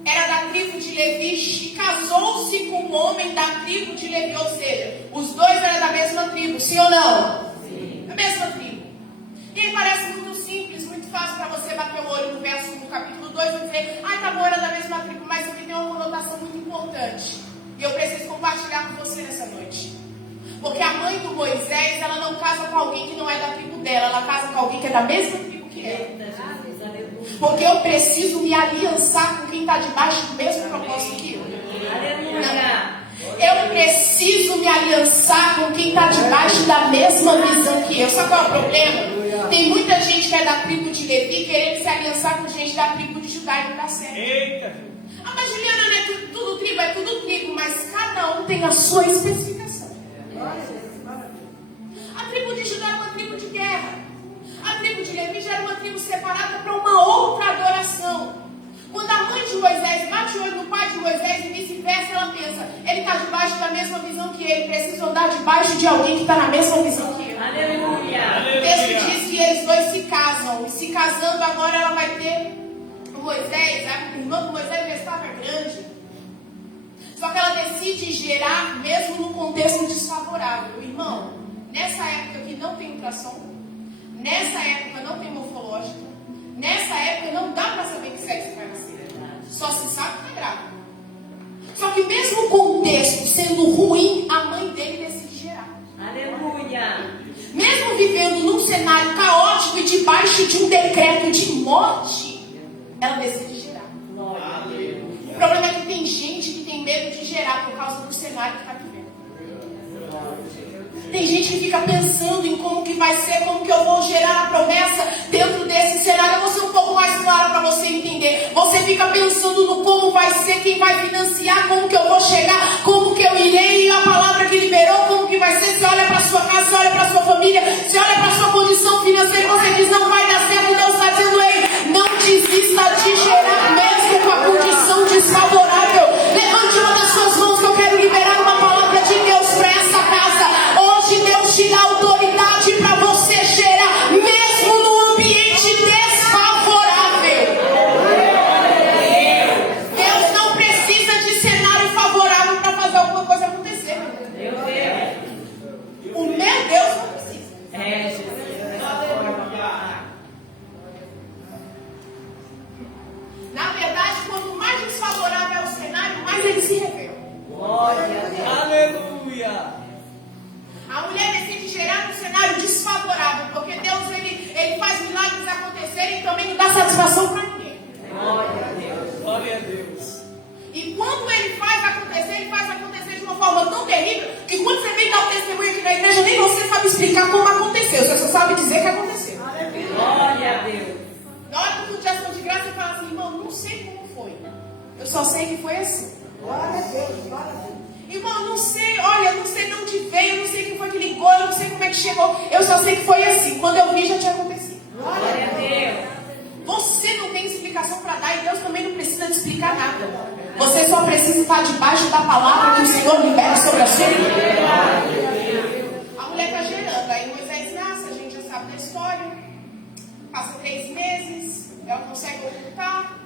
era da tribo de Levi e casou-se com um homem da tribo de Levi, ou seja, os dois eram da mesma tribo, sim ou não? Sim. Da mesma tribo. E aí parece muito simples, muito fácil para você bater o olho no verso 1 do capítulo 2 e dizer, ai, tá bom, era da mesma tribo, mas aqui tem uma conotação muito importante. E eu preciso compartilhar com você nessa noite. Porque a mãe do Moisés, ela não casa com alguém que não é da tribo dela, ela casa com alguém que é da mesma tribo que ela. Porque eu preciso me aliançar com quem está debaixo do mesmo propósito que eu. Aleluia. Eu preciso me aliançar com quem está debaixo da mesma visão que eu. Sabe qual é o problema? Tem muita gente que é da tribo de Levi querendo se aliançar com gente da tribo de Judá e não dá certo. Eita. Ah, mas Juliana, não é tudo tribo, é tudo tribo, mas cada um tem a sua especificação. A tribo de Judá é uma tribo de guerra. A tribo de Levi já era uma tribo separada para uma outra adoração. Quando a mãe de Moisés bate o olho no pai de Moisés e vice-versa, ela pensa, ele está debaixo da mesma visão que ele, precisa andar debaixo de alguém que está na mesma visão que ele. Aleluia. O texto diz que eles dois se casam, e se casando agora ela vai ter o Moisés, a irmã do Moisés já estava grande. Só que ela decide gerar mesmo num contexto desfavorável. Irmão, nessa época que não tem ultrassom, nessa época não tem morfológico, nessa época não dá para saber que sexo vai nascer. Só se sabe que é grávida. Só que mesmo o contexto sendo ruim, a mãe dele decide gerar. Aleluia. Mesmo vivendo num cenário caótico e debaixo de um decreto de morte, ela decide gerar. O problema é que tem gente que tem medo de gerar por causa do cenário que está vivendo. Tem gente que fica pensando em como que vai ser, como que eu vou gerar a promessa dentro desse cenário. Eu vou ser um pouco mais clara para você entender. Você fica pensando no como vai ser, quem vai financiar, como que eu vou chegar, como que eu irei, a palavra que liberou, como que vai ser. Você olha para sua casa, você olha para sua família, você olha para sua condição financeira e você diz, não vai dar certo. Deus está dizendo, ei, não desista de gerar mesmo com a condição desfavorável. Levante uma das suas mãos que eu quero liberar uma palavra de Deus para essa casa. Hoje Deus te dá autoridade para você gerar, mesmo num ambiente desfavorável. Deus não precisa de cenário favorável para fazer alguma coisa acontecer. O meu Deus não precisa. Na verdade, quanto mais desfavorável é o cenário, mais ele se revela. Aleluia. A mulher decide gerar um cenário desfavorável, porque Deus ele faz milagres acontecerem e também não dá satisfação para ninguém. Glória a Deus. E quando ele faz acontecer de uma forma tão terrível, que quando você vem dar o testemunho aqui na igreja, nem você sabe explicar como aconteceu, você só sabe dizer que aconteceu. Glória a Deus. Na hora que tu de ação de graça, você fala assim, irmão, não sei como foi. Eu só sei que foi assim. Glória a Deus, glória a Deus. Irmão, não sei, olha, eu não sei de onde veio, eu não sei quem foi que ligou, eu não sei como é que chegou. Eu só sei que foi assim. Quando eu vi, já tinha acontecido. Glória a Deus. Você não tem explicação para dar e Deus também não precisa te explicar nada. Você só precisa estar debaixo da palavra que o Senhor libera sobre a sua vida. A mulher está gerando, aí Moisés nasce, a gente já sabe da história. Passa 3 meses, ela consegue ocultar.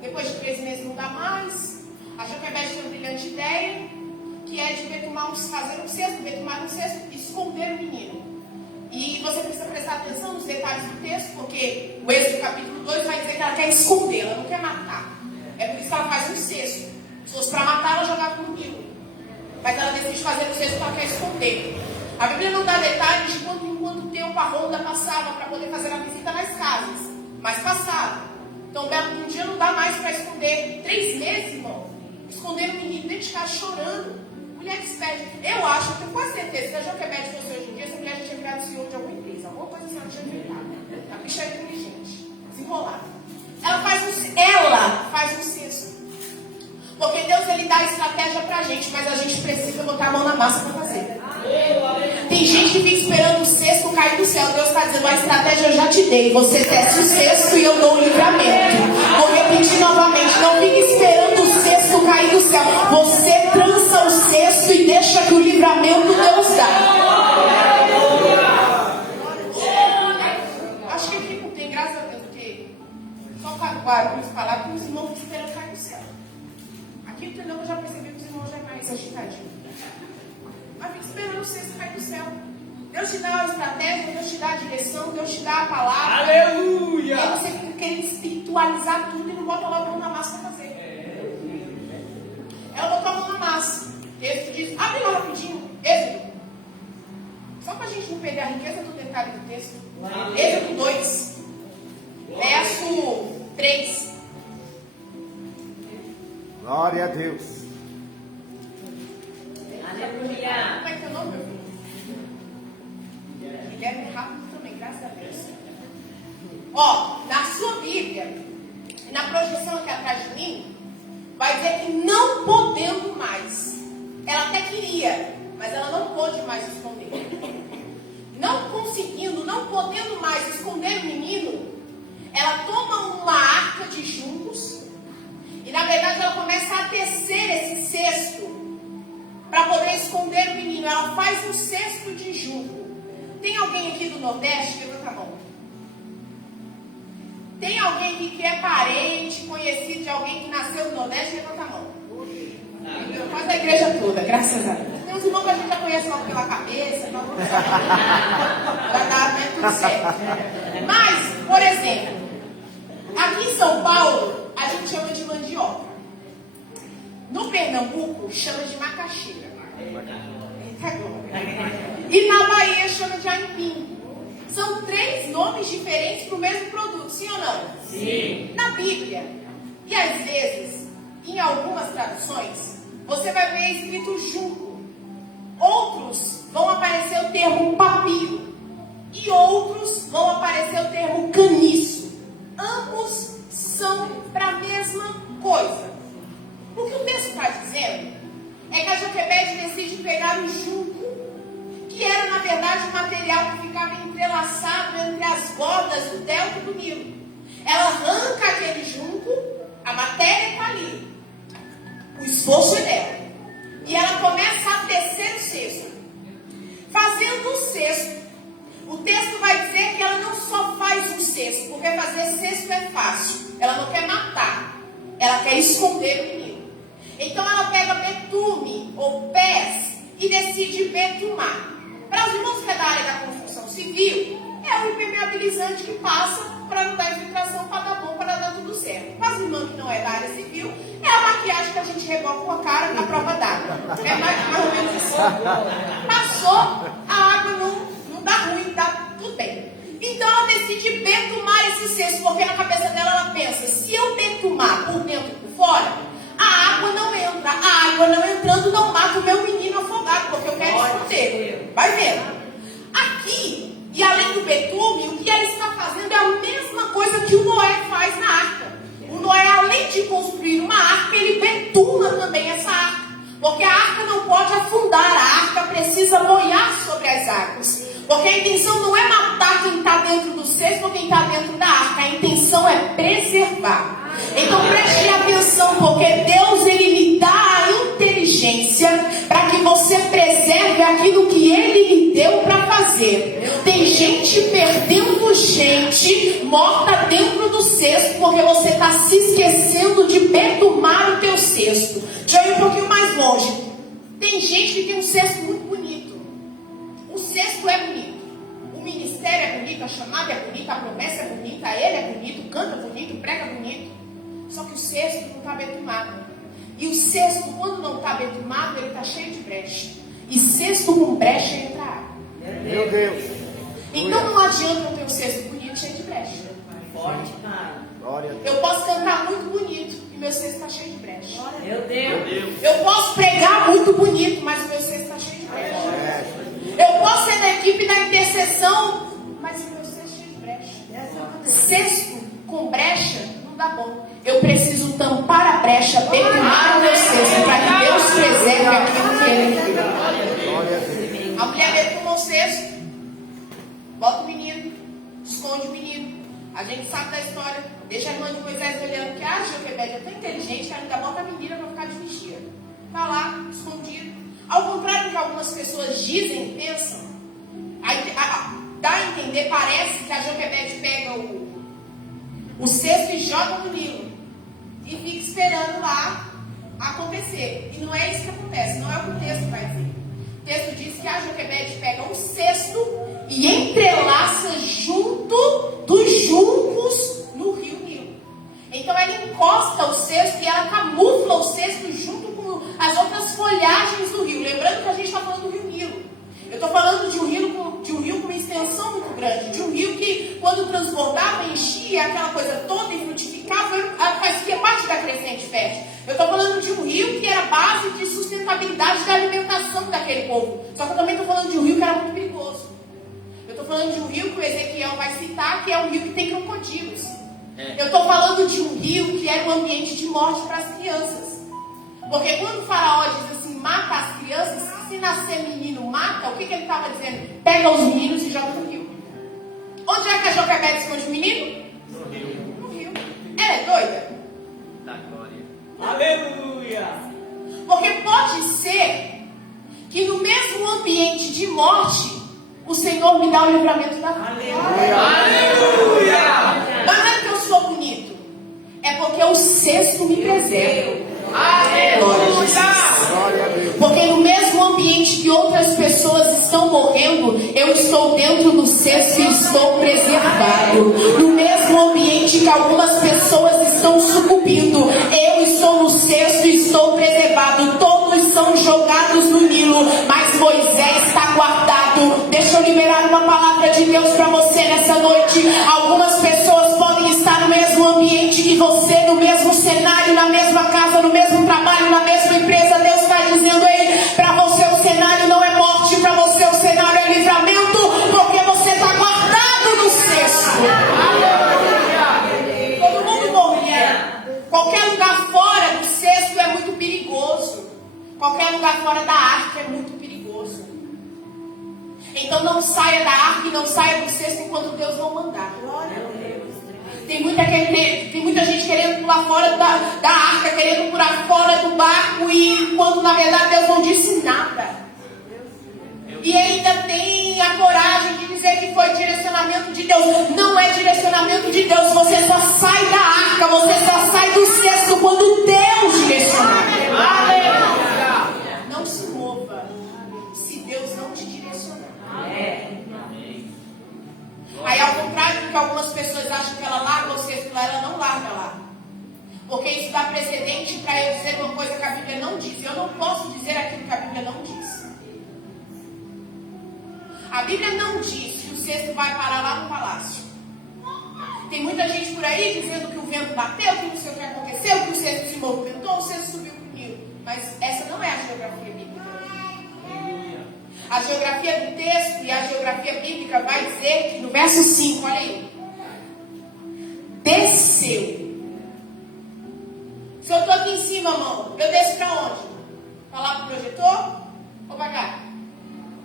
Depois de 3 meses não dá mais. A Joquebede tem uma brilhante ideia, que é de fazer um cesto, esconder o menino. E você precisa prestar atenção nos detalhes do texto, porque o Êxodo capítulo 2 vai dizer que ela quer esconder, ela não quer matar. É por isso que ela faz um cesto. Se fosse para matar, ela jogava no rio. Mas ela decide fazer um cesto porque ela quer esconder. A Bíblia não dá detalhes de quanto tempo a ronda passava para poder fazer a visita nas casas. Mas passava. Então, um dia não dá mais para esconder. 3 meses, irmão. Esconder o menino dentro de casa chorando. Mulher que se pede. Eu acho, eu tenho quase certeza, se a Joquebede fosse hoje em dia, essa mulher já tinha virado CEO de alguma empresa. Alguma coisa assim ela tinha virado. A bicha é inteligente. Desenrolada. Ela faz um cesto. Porque Deus, ele dá estratégia pra gente, mas a gente precisa botar a mão na massa pra fazer. Tem gente que fica esperando o cesto cair do céu. Deus está dizendo, a estratégia eu já te dei. Você testa o cesto e eu dou o livramento. Vou repetir novamente, não fique esperando o cesto cair do céu. Você trança o cesto e deixa que o livramento Deus dá. Acho que aqui não tem, graças a Deus, porque só barulhos falar que os irmãos estão esperando cair do céu. Aqui no telão eu já percebi que os irmãos já mais agitadinhos. Mas fica esperando o cesto cair do céu. Deus te dá a estratégia, Deus te dá a direção, Deus te dá a palavra. Aleluia! E aí você fica querendo espiritualizar tudo e não bota logo a mão na massa para fazer. Ela botou a mão na massa. Êxodo diz, abre lá rapidinho. Êxodo. Só para a gente não perder a riqueza do detalhe do texto. Êxodo 2, verso 3. Glória a Deus. Aleluia. Como é que é o nome, meu filho? Guilherme rápido também, graças a Deus. Ó, na sua Bíblia, na projeção aqui atrás de mim, vai dizer que não podendo mais. Ela até queria, mas ela não pôde mais esconder. Não conseguindo, não podendo mais esconder o menino, ela toma uma arca de juncos e, na verdade, ela começa a tecer esse cesto para poder esconder o menino. Ela faz um cesto de junco. Tem alguém aqui do Nordeste? Levanta a mão. Tem alguém aqui que é parente, conhecido de alguém que nasceu no Nordeste? Levanta a mão. Quase a igreja toda, graças a Deus. Tem uns irmãos que a gente já conhece logo pela cabeça, não vamos saber. Vai dar tudo certo. Mas, por exemplo, aqui em São Paulo, a gente chama de mandioca. No Pernambuco, chama de macaxeira. E na Bahia, chama de aipim. São 3 nomes diferentes para o mesmo produto, sim ou não? Sim. Na Bíblia, e às vezes, em algumas traduções, você vai ver escrito junco. Outros vão aparecer o termo papiro. E outros vão aparecer o termo caniço. Ambos são para a mesma coisa. O que o texto está dizendo é que a Joquebede decide pegar o junco, que era, na verdade, um material que ficava entrelaçado entre as bordas do delta do Nilo. Ela arranca aquele junco, a matéria está ali. O esforço é dela. E ela começa a tecer o cesto. Fazendo o cesto, o texto vai dizer que ela não só faz um cesto, porque fazer cesto é fácil. Ela não quer matar, ela quer esconder o menino. Então ela pega betume ou pés e decide betumar. Para os irmãos que é da área da construção civil, é o impermeabilizante que passa para não dar infiltração, para dar bom, para dar tudo certo. Para os irmãos que não é da área civil, é a maquiagem que a gente reboca com a cara na prova d'água. É mais ou menos assim. Passou, a água não dá ruim, dá tudo bem. Então ela decide betumar esse cesto, porque na cabeça dela ela pensa, se eu betumar por dentro e por fora. A água não entra. A água não entrando não mata o meu menino afogado, porque eu quero esconder. Vai vendo. Aqui, e além do betume, o que ele está fazendo é a mesma coisa que o Noé faz na arca. O Noé, além de construir uma arca, ele betuma também essa arca. Porque a arca não pode afundar, a arca precisa boiar sobre as águas. Porque a intenção não é matar quem está dentro do cesto ou quem está dentro da arca. A intenção é preservar. Então preste atenção, porque Deus, Ele lhe dá a inteligência para que você preserve aquilo que Ele lhe deu para fazer. Tem gente perdendo gente morta dentro do cesto, porque você está se esquecendo de betumar o teu cesto. Deixa eu ir um pouquinho mais longe. Tem gente que tem um cesto muito bonito. O cesto é bonito. O ministério é bonito, a chamada é bonita, a promessa é bonita, ele é bonito, canta bonito, prega bonito. Só que o cesto não está betumado. E o cesto, quando não está betumado, ele está cheio de brecha. E cesto com brecha entra água. Meu Deus. Então não adianta eu ter um cesto bonito cheio de brecha. Forte, Pai. Glória a Deus. Eu posso cantar muito bonito e meu cesto está cheio de brecha. Meu Deus. Eu posso pregar muito bonito, mas o meu cesto está cheio de brecha. Eu posso ser da equipe da intercessão, mas o meu cesto cheio de brecha. Cesto com brecha não dá bom. Eu preciso tampar a brecha, betumar o meu cesto, para que Deus preserve aquilo que Ele me deu. A mulher betuma o cesto, bota o menino, esconde o menino. A gente sabe da história. Deixa a irmã de Moisés olhando que a Joquebede é tão inteligente que ela ainda bota a menina para ficar de vigia. Está lá, escondido. Ao contrário do que algumas pessoas dizem e pensam, dá a entender, parece que a Joquebede pega o cesto e joga no Nilo. E fica esperando lá acontecer. E não é isso que acontece, não é o que o texto vai dizer. O texto diz que a Joquebede pega um cesto e entrelaça junto dos juncos no rio Nilo. Então ela encosta o cesto e ela camufla o cesto junto com as outras folhagens do rio. Lembrando que a gente está falando do rio Nilo. Eu estou falando de um rio com uma extensão muito grande. De um rio que, quando transbordava, enchia aquela coisa toda e frutificava, fazia parte da crescente fértil. Eu estou falando de um rio que era base de sustentabilidade da alimentação daquele povo. Só que eu também estou falando de um rio que era muito perigoso. Eu estou falando de um rio que o Ezequiel vai citar, que é um rio que tem crocodilos. Eu estou falando de um rio que era um ambiente de morte para as crianças. Porque quando o faraó diz assim, mata as crianças, se nascer menino mata, o que ele estava dizendo? Pega os meninos e joga no rio. Onde é que a Joquebede esconde o menino? No rio. Ela é doida? Da glória. Aleluia. Porque pode ser que no mesmo ambiente de morte, o Senhor me dá o livramento da vida. Aleluia. Mas não é porque eu sou bonito, é porque o cesto me preserva. Glória a Jesus. Porque no mesmo ambiente que outras pessoas estão morrendo, eu estou dentro do cesto e estou preservado. No mesmo ambiente que algumas pessoas estão sucumbindo, eu estou no cesto e estou preservado. Todos são jogados no Nilo, mas Moisés está guardado. Deixa eu liberar uma palavra de Deus para você nessa noite. Algumas pessoas podem estar no mesmo ambiente que você, no mesmo cenário, na mesma casa, no mesmo trabalho, na mesma empresa. Deus está dizendo aí, para você o cenário não é morte, para você o cenário é livramento, porque você está guardado no cesto. Todo mundo morria. Qualquer lugar fora do cesto é muito perigoso. Qualquer lugar fora da arca é muito perigoso. Então não saia da arca e não saia do cesto enquanto Deus não mandar. Glória a Deus. Tem muita gente querendo pular fora da arca, querendo pular fora do barco, e quando na verdade Deus não disse nada. E ainda tem a coragem de dizer que foi direcionamento de Deus. Não é direcionamento de Deus. Você só sai da arca, você só sai do cesto quando Deus direcionar. Não se mova se Deus não te direcionar. Aí, ao contrário do que algumas pessoas acham que ela larga o cesto lá, ela não larga lá. Porque isso dá precedente para eu dizer uma coisa que a Bíblia não diz. Eu não posso dizer aquilo que a Bíblia não diz. A Bíblia não diz que o cesto vai parar lá no palácio. Tem muita gente por aí dizendo que o vento bateu, que não sei o que aconteceu, que o cesto se movimentou, o cesto subiu pro rio. Mas essa não é a geografia bíblica. A geografia do texto e a geografia bíblica vai dizer que no verso 5, olha aí, desceu. Se eu estou aqui em cima, mão, eu desço para onde? Para lá pro projetor ou para cá?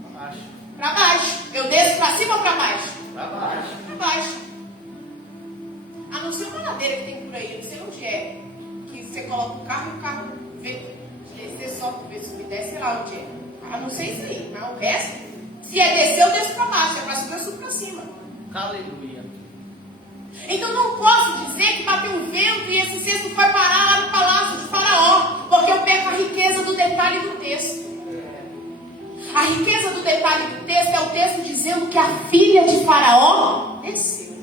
Para baixo. Para baixo. Eu desço para cima ou para baixo? Para baixo. Para baixo. A não ser uma ladeira que tem por aí, eu não sei onde é. Que você coloca o carro vê, descer só para ver se me desce, sei lá onde é. A não sei isso aí, mas o resto, se é descer, eu desço para baixo, é para subir, eu subo para cima. Aleluia. Então não posso dizer que bateu um vento e esse cesto foi parar lá no palácio de Faraó, porque eu perco a riqueza do detalhe do texto. A riqueza do detalhe do texto é o texto dizendo que a filha de Faraó desceu.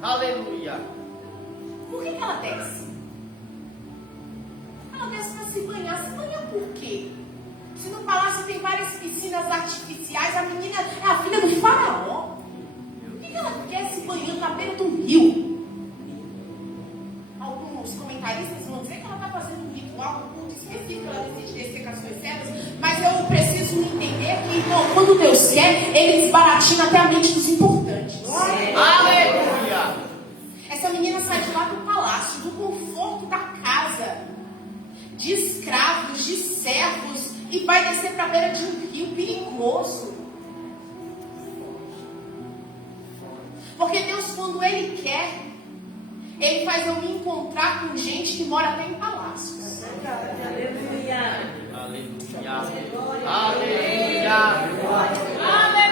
Aleluia. Por que ela desce? Ela desce para se banhar. Se banhar por quê? Se no palácio tem várias piscinas artificiais, a menina é a filha do Faraó. Por que ela quer se banhando na beira do rio? Alguns comentaristas vão dizer que ela está fazendo um ritual, um culto específico, ela decide descer com as suas servas, mas eu preciso entender que quando Deus quer, Ele desbaratina até a mente dos importantes. Aleluia. Essa menina sai de lá do palácio, do conforto da casa, de escravos, de servos, e vai descer para a beira de um rio perigoso. Porque Deus, quando Ele quer, Ele faz eu me encontrar com gente que mora até em palácios. Aleluia. Aleluia.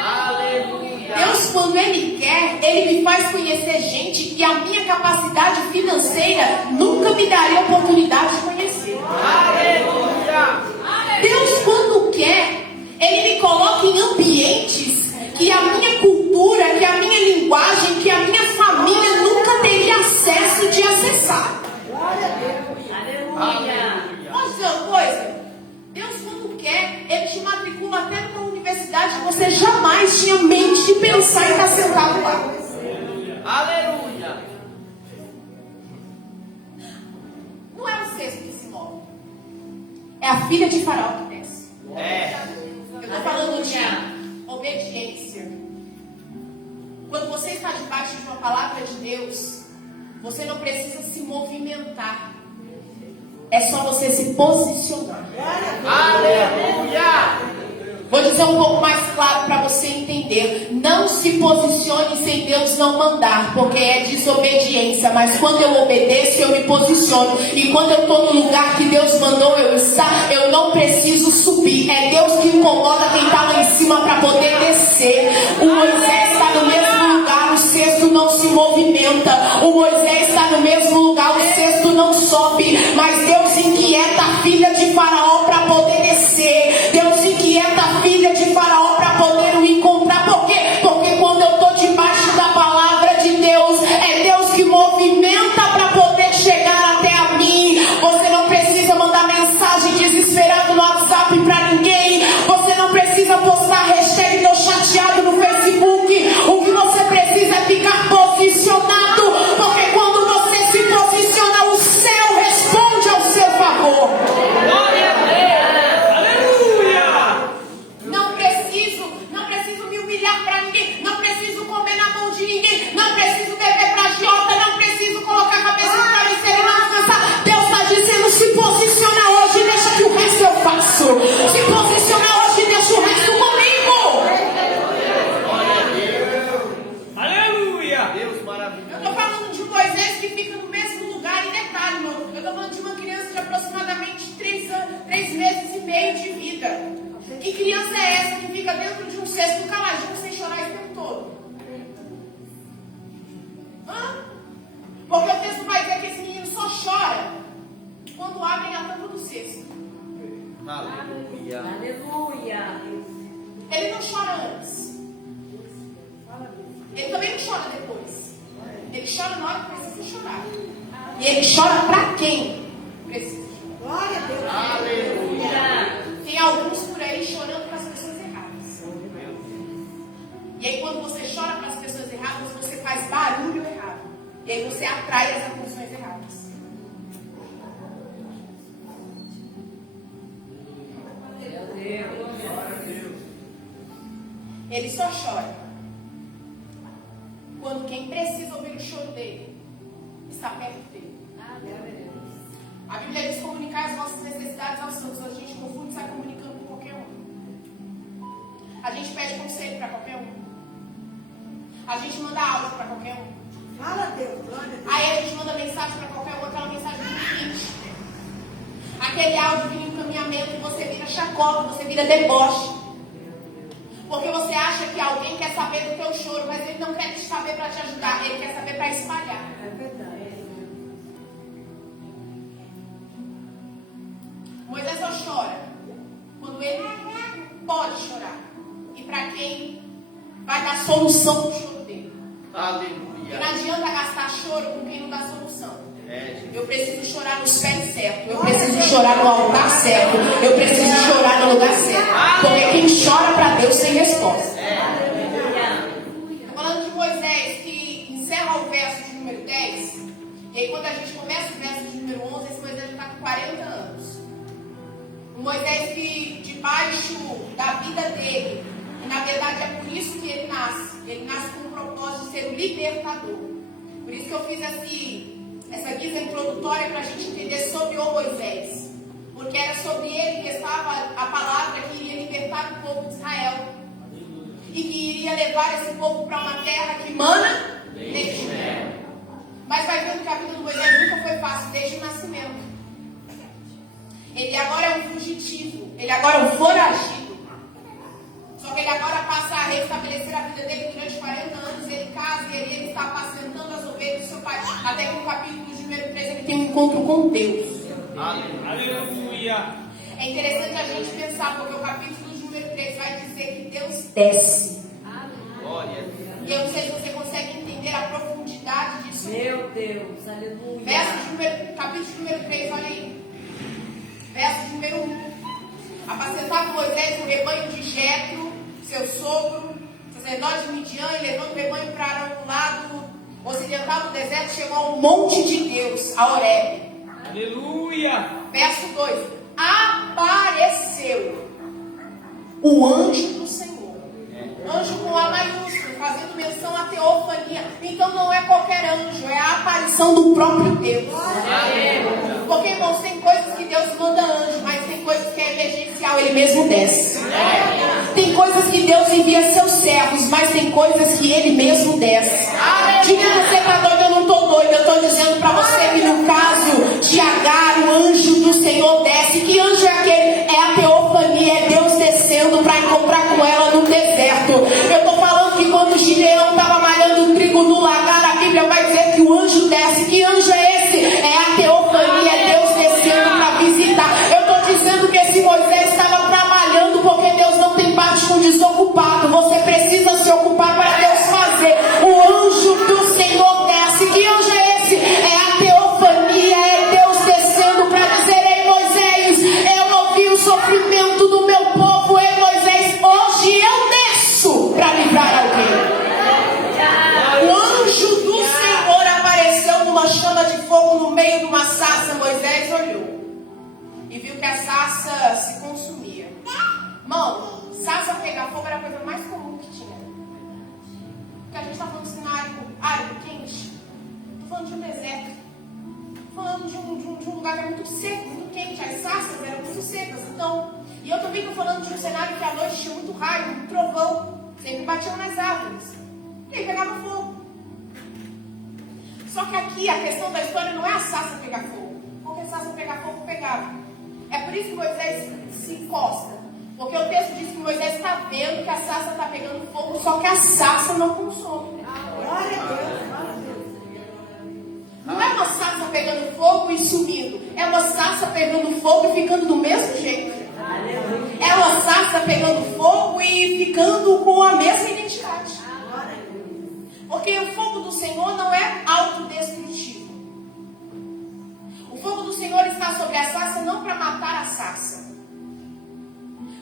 Aleluia. Deus, quando Ele quer, Ele me faz conhecer gente que a minha capacidade financeira nunca me daria oportunidade de conhecer. Aleluia. Deus, quando quer, Ele me coloca em ambientes que a minha cultura, que a minha linguagem, que a minha família nunca teria acesso de acessar. Aleluia. Posso dizer uma coisa? Deus, quando quer, Ele te matricula até numa universidade que você jamais tinha mente de pensar em estar sentado lá. Aleluia. Não é o cesto que se move. É a filha de Faraó que desce. Eu estou falando de obediência. Quando você está debaixo de uma palavra de Deus, você não precisa se movimentar. É só você se posicionar. Aleluia. Vou dizer um pouco mais claro para você entender. Não se posicione sem Deus não mandar, porque é desobediência. Mas quando eu obedeço, eu me posiciono. E quando eu estou no lugar que Deus mandou eu estar, eu não preciso subir. É Deus que incomoda quem está lá em cima para poder descer. O Moisés está no mesmo lugar, o cesto não se movimenta. O Moisés está no mesmo lugar, o cesto não sobe. Mas Deus inquieta a filha de Faraó para poder descer. Deus inquieta a filha de Faraó para poder o encontrar. Por quê? Porque quando eu estou debaixo da palavra de Deus, é Deus que movimenta para poder chegar até a mim. Você não precisa mandar mensagem desesperada no WhatsApp para ninguém. Você não precisa postar hashtag "tô chateado" no Facebook. O que você precisa é ficar posicionado. Porque quando você se posiciona, o céu responde ao seu favor. Glória a Deus. Não preciso me humilhar para ninguém. Não preciso comer na mão de ninguém. Não preciso beber pra agiota. Não preciso colocar a cabeça no travesseiro e não descansar. Deus está dizendo: se posiciona hoje, deixa que o resto eu faço. Se posiciona hoje, deixa o resto comigo. Aleluia. Deus maravilhoso. Eu estou falando de um Moisés que fica no mesmo lugar. E detalhe, irmão, eu estou falando de uma criança de aproximadamente 3 meses e meio de vida. Que criança é essa que fica dentro de um cesto caladinho sem chorar o tempo todo? Porque o texto vai dizer que esse menino só chora quando abrem a tampa do cesto. Aleluia. Aleluia. Ele não chora antes. Ele também não chora depois. Ele chora na hora que precisa chorar. E ele chora para quem precisa chorar. Glória a Deus. Aleluia. Tem alguns por aí chorando para as pessoas erradas. E aí quando você chora para as pessoas erradas, você faz barulho errado. E aí você atrai as atenções erradas. Ele só chora quando quem precisa ouvir o choro dele está perto dele. A Bíblia diz comunicar as nossas necessidades aos santos. A gente confunde e sai comunicando com qualquer um. A gente pede conselho para qualquer um. A gente manda áudio para qualquer um. Fala a Deus, glória a Deus. Aí a gente manda mensagem para qualquer um, aquela mensagem do seguinte. Aquele áudio vira encaminhamento e você vira chacota, você vira deboche. Porque você acha que alguém quer saber do teu choro, mas ele não quer te saber para te ajudar, ele quer saber para espalhar. É verdade. Moisés só chora quando ele pode chorar. E para quem vai dar solução no choro dele. Aleluia. E não adianta gastar choro com quem não dá solução. Eu preciso chorar nos pés certos. Eu preciso chorar no altar certo. Eu preciso chorar no lugar certo. Porque quem chora para Deus tem resposta. Estou falando de Moisés que encerra o verso de número 10. E aí quando a gente começa o verso de número 11, esse Moisés já está com 40 anos. Um Moisés que debaixo da vida dele, e na verdade é por isso que ele nasce. Ele nasce com o propósito de ser o libertador. Por isso que eu fiz essa guisa introdutória para a gente entender sobre o Moisés. Porque era sobre ele que estava a palavra que iria libertar o povo de Israel. E que iria levar esse povo para uma terra que mana leite. Mas vai vendo que a vida do Moisés nunca foi fácil desde o nascimento. Ele agora é um fugitivo. Ele agora é um foragido. Só que ele agora passa a restabelecer a vida dele durante 40 anos. Ele casa e ele está apacentando as ovelhas do seu pai. Até que no capítulo de número 3 ele tem um encontro com Deus. Aleluia. É interessante a gente pensar, porque o capítulo de número 3 vai dizer que Deus desce. Glória. E eu não sei se você consegue entender a profundidade disso. Meu Deus, aleluia. Capítulo de número 3, olha aí. Verso de número 1. Apacentava Moisés o rebanho de Jetro, seu sogro, sacerdote de Midian, e levando o rebanho para o lado ocidental do deserto, chegou ao monte de Deus, a Horebe. Aleluia. Verso 2. Apareceu o anjo do Senhor. Anjo com A maiúsculo, fazendo menção à teofania. Então não é qualquer anjo, é a aparição do próprio Deus. Porque, irmãos, tem coisas que Deus manda anjo, mas tem coisas que é emergencial, ele mesmo desce. Tem coisas que Deus envia seus servos, mas tem coisas que ele mesmo desce. Diga que você está doido, eu não estou doido. Eu estou dizendo para você que no caso de Agar, o anjo do Senhor desce. Que anjo é aquele? É a teofania, é Deus descendo para encontrar com ela no deserto. Eu estou falando que quando Gideão estava malhando trigo no lagar, a Bíblia vai dizer que o anjo desce. Que anjo é esse? É a teofania, é Deus descendo para visitar. Eu estou dizendo que esse Moisés estava trabalhando porque Deus não tem parte com desocupado. Você precisa se ocupar para Deus fazer. O anjo do Senhor desce. Que anjo é esse? É a teofania, é Deus descendo para dizer: ei Moisés, eu ouvi o sofrimento do meu povo. Ei Moisés, hoje eu desço para livrar alguém. O anjo do Senhor apareceu numa chama de fogo no meio de uma sarça. Moisés olhou e viu que a sarça se consumia. Irmão, sarça pegar fogo era a coisa mais comum que tinha. Porque a gente está falando de cenário árido, quente. Estou falando de um deserto. Estou falando de um lugar que é muito seco, muito quente. As sarças eram muito secas. Então, e eu também estou falando de um cenário que à noite tinha muito raio, muito trovão. Sempre batiam nas árvores. E aí pegava fogo. Só que aqui a questão da história não é a sarça pegar fogo. Porque a sarça pegar fogo pegava. É por isso que Moisés se encosta. Porque o texto diz que Moisés está vendo que a sarça está pegando fogo, só que a sarça não consome. Glória a Deus, glória a Deus. Não é uma sarça pegando fogo e sumindo. É uma sarça pegando fogo e ficando do mesmo jeito. É uma sarça pegando fogo e ficando com a mesma identidade. Porque o fogo do Senhor não é autodestrutivo. O fogo do Senhor está sobre a sarça não para matar a sarça,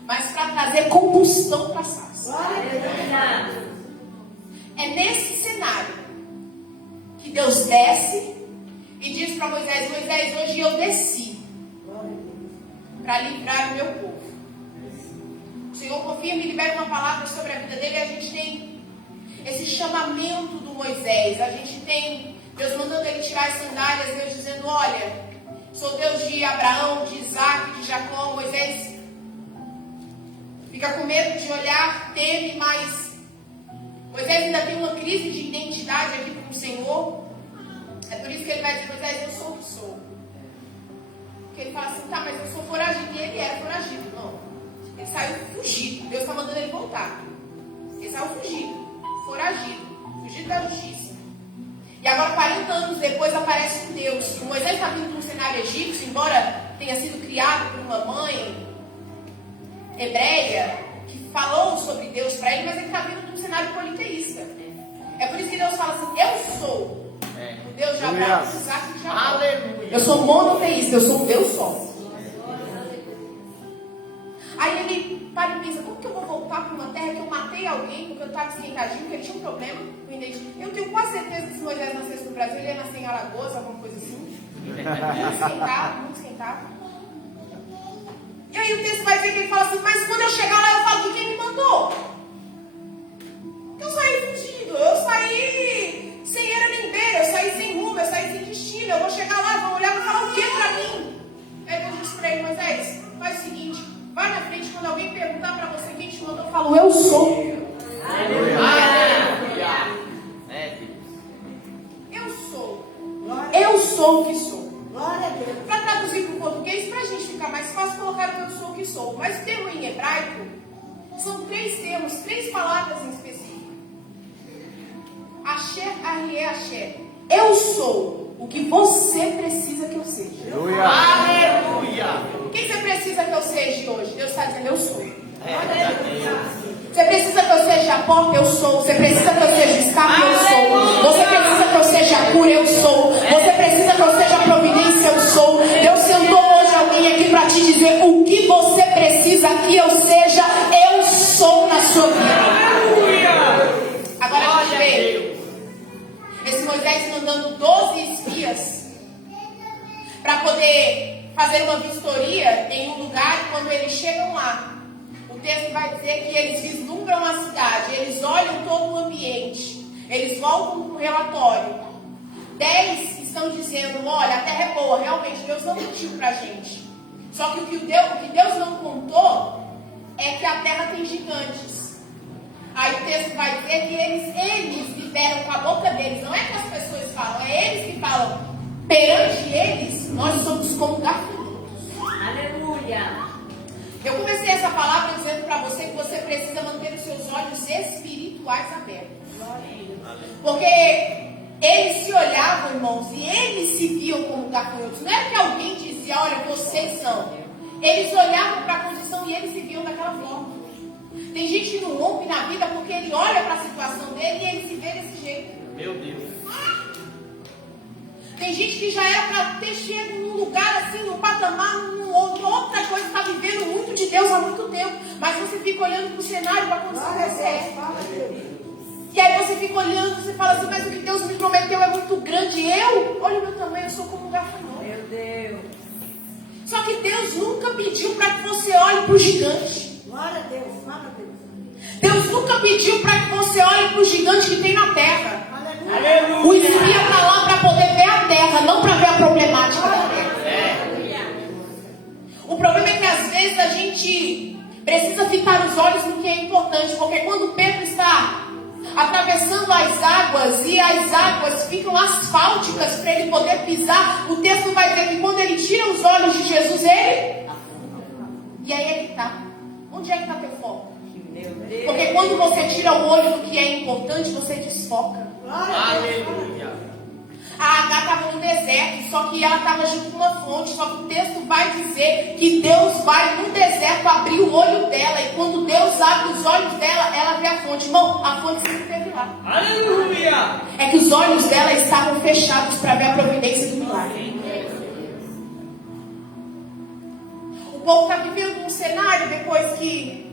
mas para trazer combustão para a sarça. É nesse cenário que que Deus desce e diz para Moisés: Moisés, hoje eu desci para livrar o meu povo. O Senhor confia, me libera uma palavra sobre a vida dele. E a gente tem esse chamamento do Moisés. A gente tem Deus mandando ele tirar as sandálias, Deus dizendo: olha, sou Deus de Abraão, de Isaac, de Jacó. Moisés fica com medo de olhar, teme, mas Moisés ainda tem uma crise de identidade aqui com o Senhor. É por isso que ele vai dizer: Moisés, eu sou o que sou. Porque ele fala assim: tá, mas eu sou foragido. E ele era foragido. Não, ele saiu fugido. Deus está mandando ele voltar. Ele saiu fugido, fugido da justiça. E agora, 40 anos depois, aparece um Deus. O Moisés está vindo de um cenário egípcio, embora tenha sido criado por uma mãe hebreia que falou sobre Deus para ele, mas ele está vindo de um cenário politeísta. É por isso que Deus fala assim: eu sou o Deus de Abraão, de Isaac e de Jacó. Aleluia. Eu sou monoteísta, eu sou um Deus só. Aí ele para e pensa: como que eu vou voltar para uma terra que eu matei alguém porque eu estava esquentadinho, porque ele tinha um problema com identidade? Eu tenho quase certeza que se Moisés nascesse no Brasil, ele ia nascer em Alagoas, alguma coisa assim. Muito esquentado, muito esquentado. E aí o texto vai ver que ele fala assim: mas quando eu chegar lá, eu falo de quem me mandou. Eu saí fugido, eu saí sem era nem beira, eu saí sem rumo, eu saí sem destino. Eu vou chegar lá, vou olhar e vou falar o que pra mim? Aí eu disse pra ele: Moisés, faz o seguinte, vai na frente, quando alguém perguntar pra você quem te mandou, eu falo: eu sou. Aleluia. Eu sou. Eu sou o que sou. Glória a Deus. Para traduzir para o português, para a gente ficar mais fácil, colocar o eu sou o que sou. Mas o termo em hebraico são 3 termos, 3 palavras em específico. Asher, Arié, Asher. Eu sou o que você precisa que eu seja. Aleluia. O que você precisa que eu seja hoje? Deus está dizendo: eu sou. Aleluia. Você precisa que eu seja a porta? Eu sou. Você precisa que eu seja o escape? Eu sou. Você precisa que eu seja a cura? Eu sou. Você precisa que eu seja a providência? Eu sou. Deus sentou hoje alguém aqui para te dizer: o que você precisa que eu seja, eu sou na sua vida. Agora a gente vê esse Moisés mandando 12 espias para poder fazer uma vistoria em um lugar. E quando eles chegam lá, o texto vai dizer que eles vislumbram a cidade, eles olham todo o ambiente, eles voltam com um relatório. 10 estão dizendo: olha, a terra é boa, realmente Deus não mentiu pra gente. Só que o que Deus não contou é que a terra tem gigantes. Aí o texto vai dizer que eles liberam com a boca deles, não é que as pessoas falam, é eles que falam. Perante eles, nós somos como gafanhotos. Aleluia. Eu comecei essa palavra dizendo para você que você precisa manter os seus olhos espirituais abertos. Porque eles se olhavam, irmãos, e eles se viam como gafanhotos. Não é que alguém dizia: olha, vocês são. Eles olhavam para a condição e eles se viam daquela forma. Tem gente que não rompe na vida porque ele olha para a situação dele e ele se vê desse jeito. Meu Deus. Tem gente que já era para ter chego num lugar assim, num patamar, outra coisa, está vivendo muito de Deus há muito tempo. Mas você fica olhando para o cenário, para a condição que você é. E aí você fica olhando, você fala assim: mas o que Deus me prometeu é muito grande. Olha o meu tamanho, eu sou como um gafanhoto. Meu Deus. Só que Deus nunca pediu para que você olhe para o gigante. Glória a Deus. Glória a Deus. Deus nunca pediu para que você olhe para o gigante que tem na terra. Aleluia. O espia está lá para poder ver a terra, não para ver a problemática da terra. O problema é que às vezes a gente precisa fitar os olhos no que é importante. Porque quando Pedro está atravessando as águas e as águas ficam asfálticas para ele poder pisar, o texto vai dizer que quando ele tira os olhos de Jesus, ele... E aí ele está. Onde é que está teu foco? Porque quando você tira o olho do que é importante, você desfoca. Aleluia. A Agar estava no deserto, só que ela estava junto com uma fonte. Só que o texto vai dizer que Deus vai no deserto abrir o olho dela. E quando Deus abre os olhos dela, ela vê a fonte. Irmão, a fonte sempre esteve lá. Aleluia. É que os olhos dela estavam fechados para ver a providência do milagre. O povo está vivendo um cenário depois que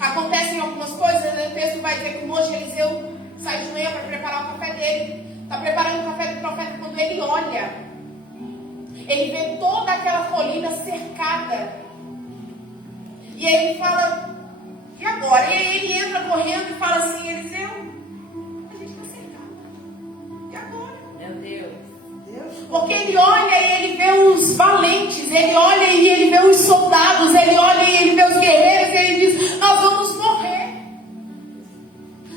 acontecem algumas coisas. O texto vai dizer que o moço de Eliseu sai de manhã para preparar o café dele. Está preparando o café do profeta. Quando ele olha, ele vê toda aquela colina cercada. E aí ele fala, e agora? E aí ele entra correndo e fala assim, Eliseu, a gente está cercado. E agora? Meu Deus. Porque ele olha e ele vê os valentes, ele olha e ele vê os soldados, ele olha e ele vê os guerreiros, e ele diz, nós vamos morrer.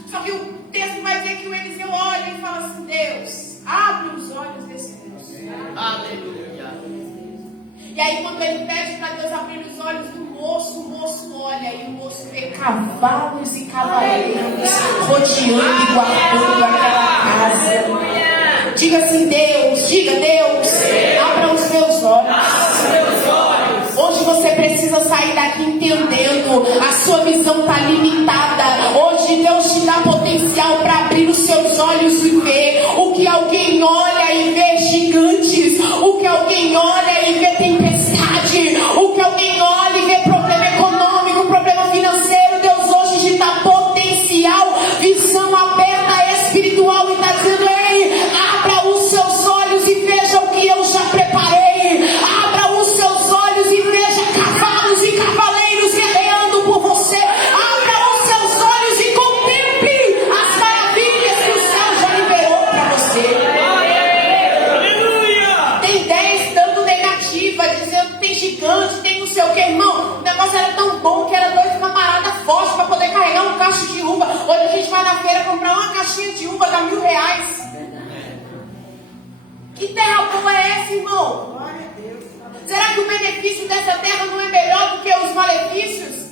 Só que o texto vai dizer que o Eliseu olha e fala assim, Deus, abre os olhos desse moço. Aleluia. E aí quando ele pede para Deus abrir os olhos do moço, o moço olha e o moço vê cavalos e cavaleiros rodeando e guardando aquela casa. Diga assim, Deus, diga Deus, abra os meus olhos. Hoje você precisa sair daqui entendendo, a sua visão está limitada. Hoje Deus te dá potencial para abrir os seus olhos e ver o que alguém olha e vê gigantes, o que alguém olha e vê tempestade, o que alguém olha e vê problema econômico, problema financeiro. Deus hoje te dá potencial, visão aberta espiritual e está dizendo, ei, abra os seus olhos e veja o que eu já preparei. Abra os seus olhos e veja cavalos e cavaleiros guerreando por você. Abra os seus olhos e contemple as maravilhas que o céu já liberou para você. Aleluia. Tem 10 dando negativa, dizendo que tem gigante, tem não sei o que, irmão. O negócio era tão bom que era 2 camaradas fortes para poder carregar um cacho de uva. Hoje a gente vai na feira comprar uma caixinha de uva, dá R$1.000. Que terra boa é essa, irmão? Será que o benefício dessa terra não é melhor do que os malefícios?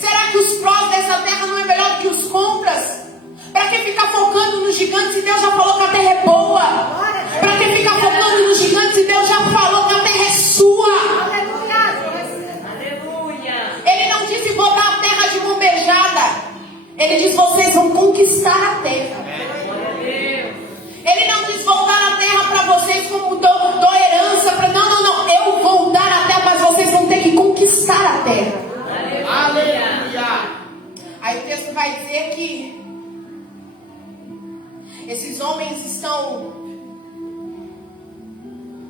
Será que os prós dessa terra não é melhor do que os contras? Para que ficar focando nos gigantes se Deus já falou que a terra é boa? Para que ficar focando nos gigantes se Deus já falou que a terra é sua? Aleluia. Ele não disse vou dar a terra de mão beijada. Ele diz vocês vão conquistar a terra. Glória a Deus. Ele não diz vou dar a terra para vocês como dou herança. Não. Eu vou dar a terra, mas vocês vão ter que conquistar a terra. Aleluia. Aí o texto vai dizer que esses homens estão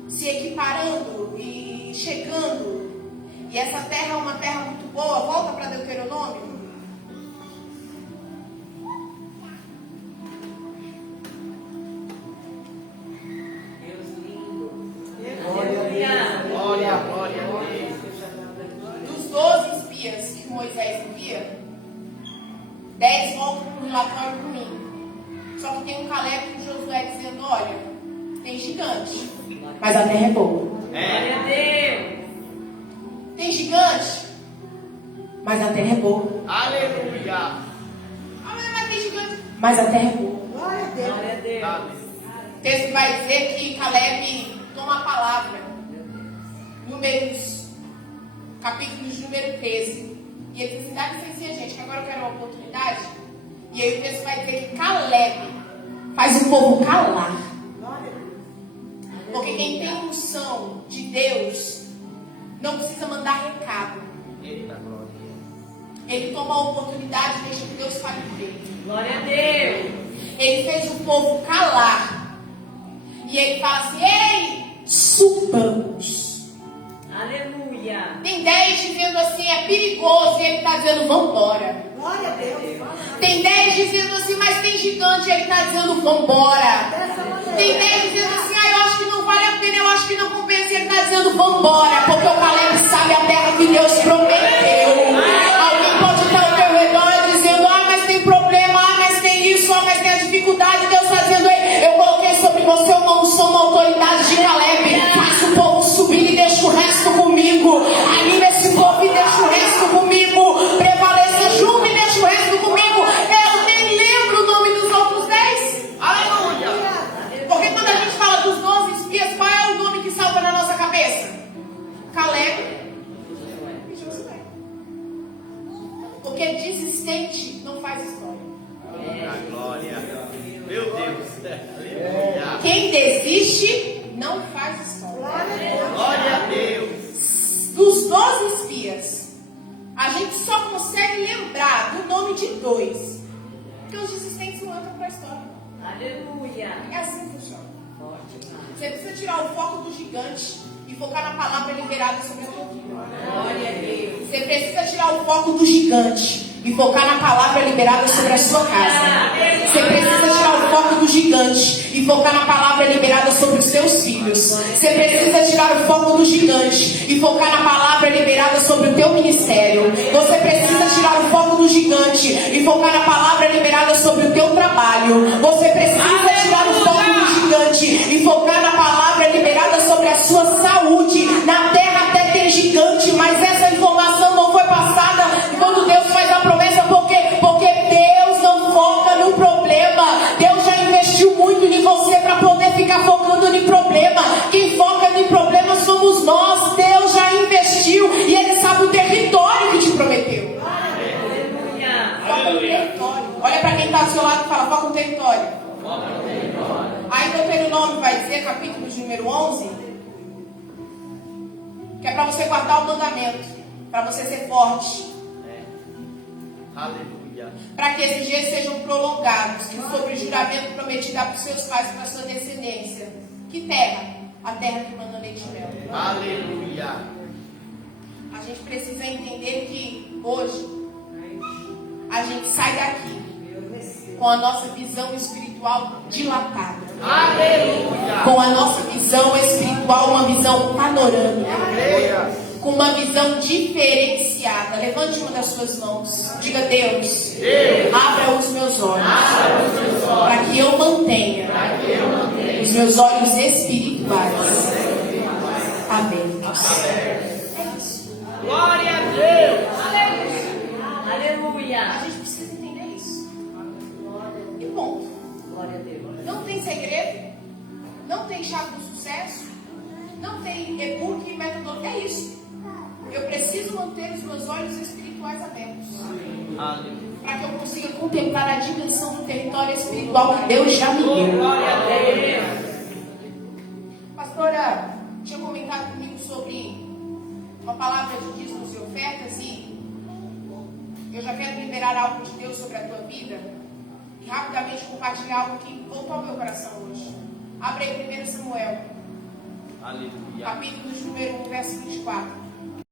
se equiparando e chegando. E essa terra é uma terra muito boa. Volta para Deuteronômio. Deus lindo. Glória, glória a Deus. Dos 12 espias que Moisés envia, 10 voltam com um relatório ruim. Só que tem um Caleb e um Josué dizendo, olha, tem gigante, mas a terra é boa. Glória a Deus. Tem gigante, mas a terra é boa. Aleluia. Ah, mas tem gigante, mas a terra é boa. Glória a Deus. O texto vai dizer que Caleb toma a palavra. Números, capítulo de número 13. E ele diz assim, dá licença, gente, que agora eu quero uma oportunidade. E aí o texto vai dizer que Caleb faz o povo calar. Porque quem tem unção de Deus não precisa mandar recado. Eita, glória. Ele toma a oportunidade e deixa que Deus fale por ele. Glória a Deus. Ele fez o povo calar. E ele fala assim, ei, subamos. Aleluia. Tem 10 dizendo assim, é perigoso. E ele está dizendo, vambora. Glória a Deus. Tem 10 dizendo assim, mas tem gigante. E ele está dizendo, vambora. Tem 10 dizendo assim, eu acho que não vale a pena, eu acho que não compensa. E ele está dizendo, vambora. Porque o Caleb sabe a terra que Deus prometeu. Alguém pode estar ao teu redor dizendo, mas tem problema, mas tem isso, mas tem a dificuldade. Deus está dizendo, eu coloquei sobre você uma unção, uma autoridade de Caleb. Faça o povo subir e deixa o resto comigo. Anima esse povo e deixa o resto comigo. Prevaleça junto e deixa o resto comigo. Eu nem lembro o nome dos outros 10. Aleluia. Porque quando a gente fala dos 12 espias, qual é o nome que salta na nossa cabeça? Caleb e Josué. Porque desistente não faz história. Glória. Meu Deus. Aleluia. Quem desiste não faz história. Glória a Deus. Dos 12 espias, a gente só consegue lembrar do nome de 2. Porque os desistentes não entram para a história. Aleluia. É assim que funciona. Forte demais. Você precisa tirar o foco do gigante e focar na palavra liberada sobre a tua vida. Glória a Deus. Você precisa tirar o foco do gigante e focar na palavra liberada sobre a sua casa. Você precisa tirar o foco do gigante e focar na palavra liberada sobre os seus filhos. Você precisa tirar o foco do gigante e focar na palavra liberada sobre o teu ministério. Você precisa tirar o foco do gigante e focar na palavra liberada sobre o teu trabalho. Você precisa tirar o foco do gigante e focar na palavra liberada sobre a sua saúde. Na terra até tem gigante, mas essa informação não foi passada quando Deus faz a promessa, porque Deus não foca no problema. Deus já investiu muito em você para poder ficar focando no problema. Quem foca no problema somos nós. Deus já investiu e Ele sabe o território que te prometeu. Aleluia. Foca no território. Olha para quem está ao seu lado e fala: foca no território. Aí Deuteronômio vai dizer, capítulo de número 11, que é para você guardar o mandamento, para você ser forte, Aleluia. para que esses dias sejam prolongados, que sobre o juramento prometido para os seus pais e para a sua descendência. Que terra? A terra que manda leite e mel. Aleluia. A gente precisa entender que hoje a gente sai daqui com a nossa visão espiritual dilatada. Aleluia. Com a nossa visão espiritual, uma visão panorâmica. Com uma visão diferenciada. Levante uma das suas mãos. Diga: Deus, abra os meus olhos, para que eu mantenha os meus olhos espirituais. Amém. É isso. Glória a Deus. A Aleluia. gente precisa entender isso. E ponto. Glória a Deus. Não tem segredo, não tem chave do sucesso, não tem e-book e metodologia. É isso. Eu preciso manter os meus olhos espirituais abertos, Aleluia. para que eu consiga contemplar a dimensão do território espiritual que Deus já me deu. Glória a Deus. Pastora tinha comentado comigo sobre uma palavra de dízimos e ofertas, e eu já quero liberar algo de Deus sobre a tua vida e rapidamente compartilhar algo que voltou ao meu coração hoje. Abre aí 1 Samuel, Aleluia. capítulo de número 1, verso 24.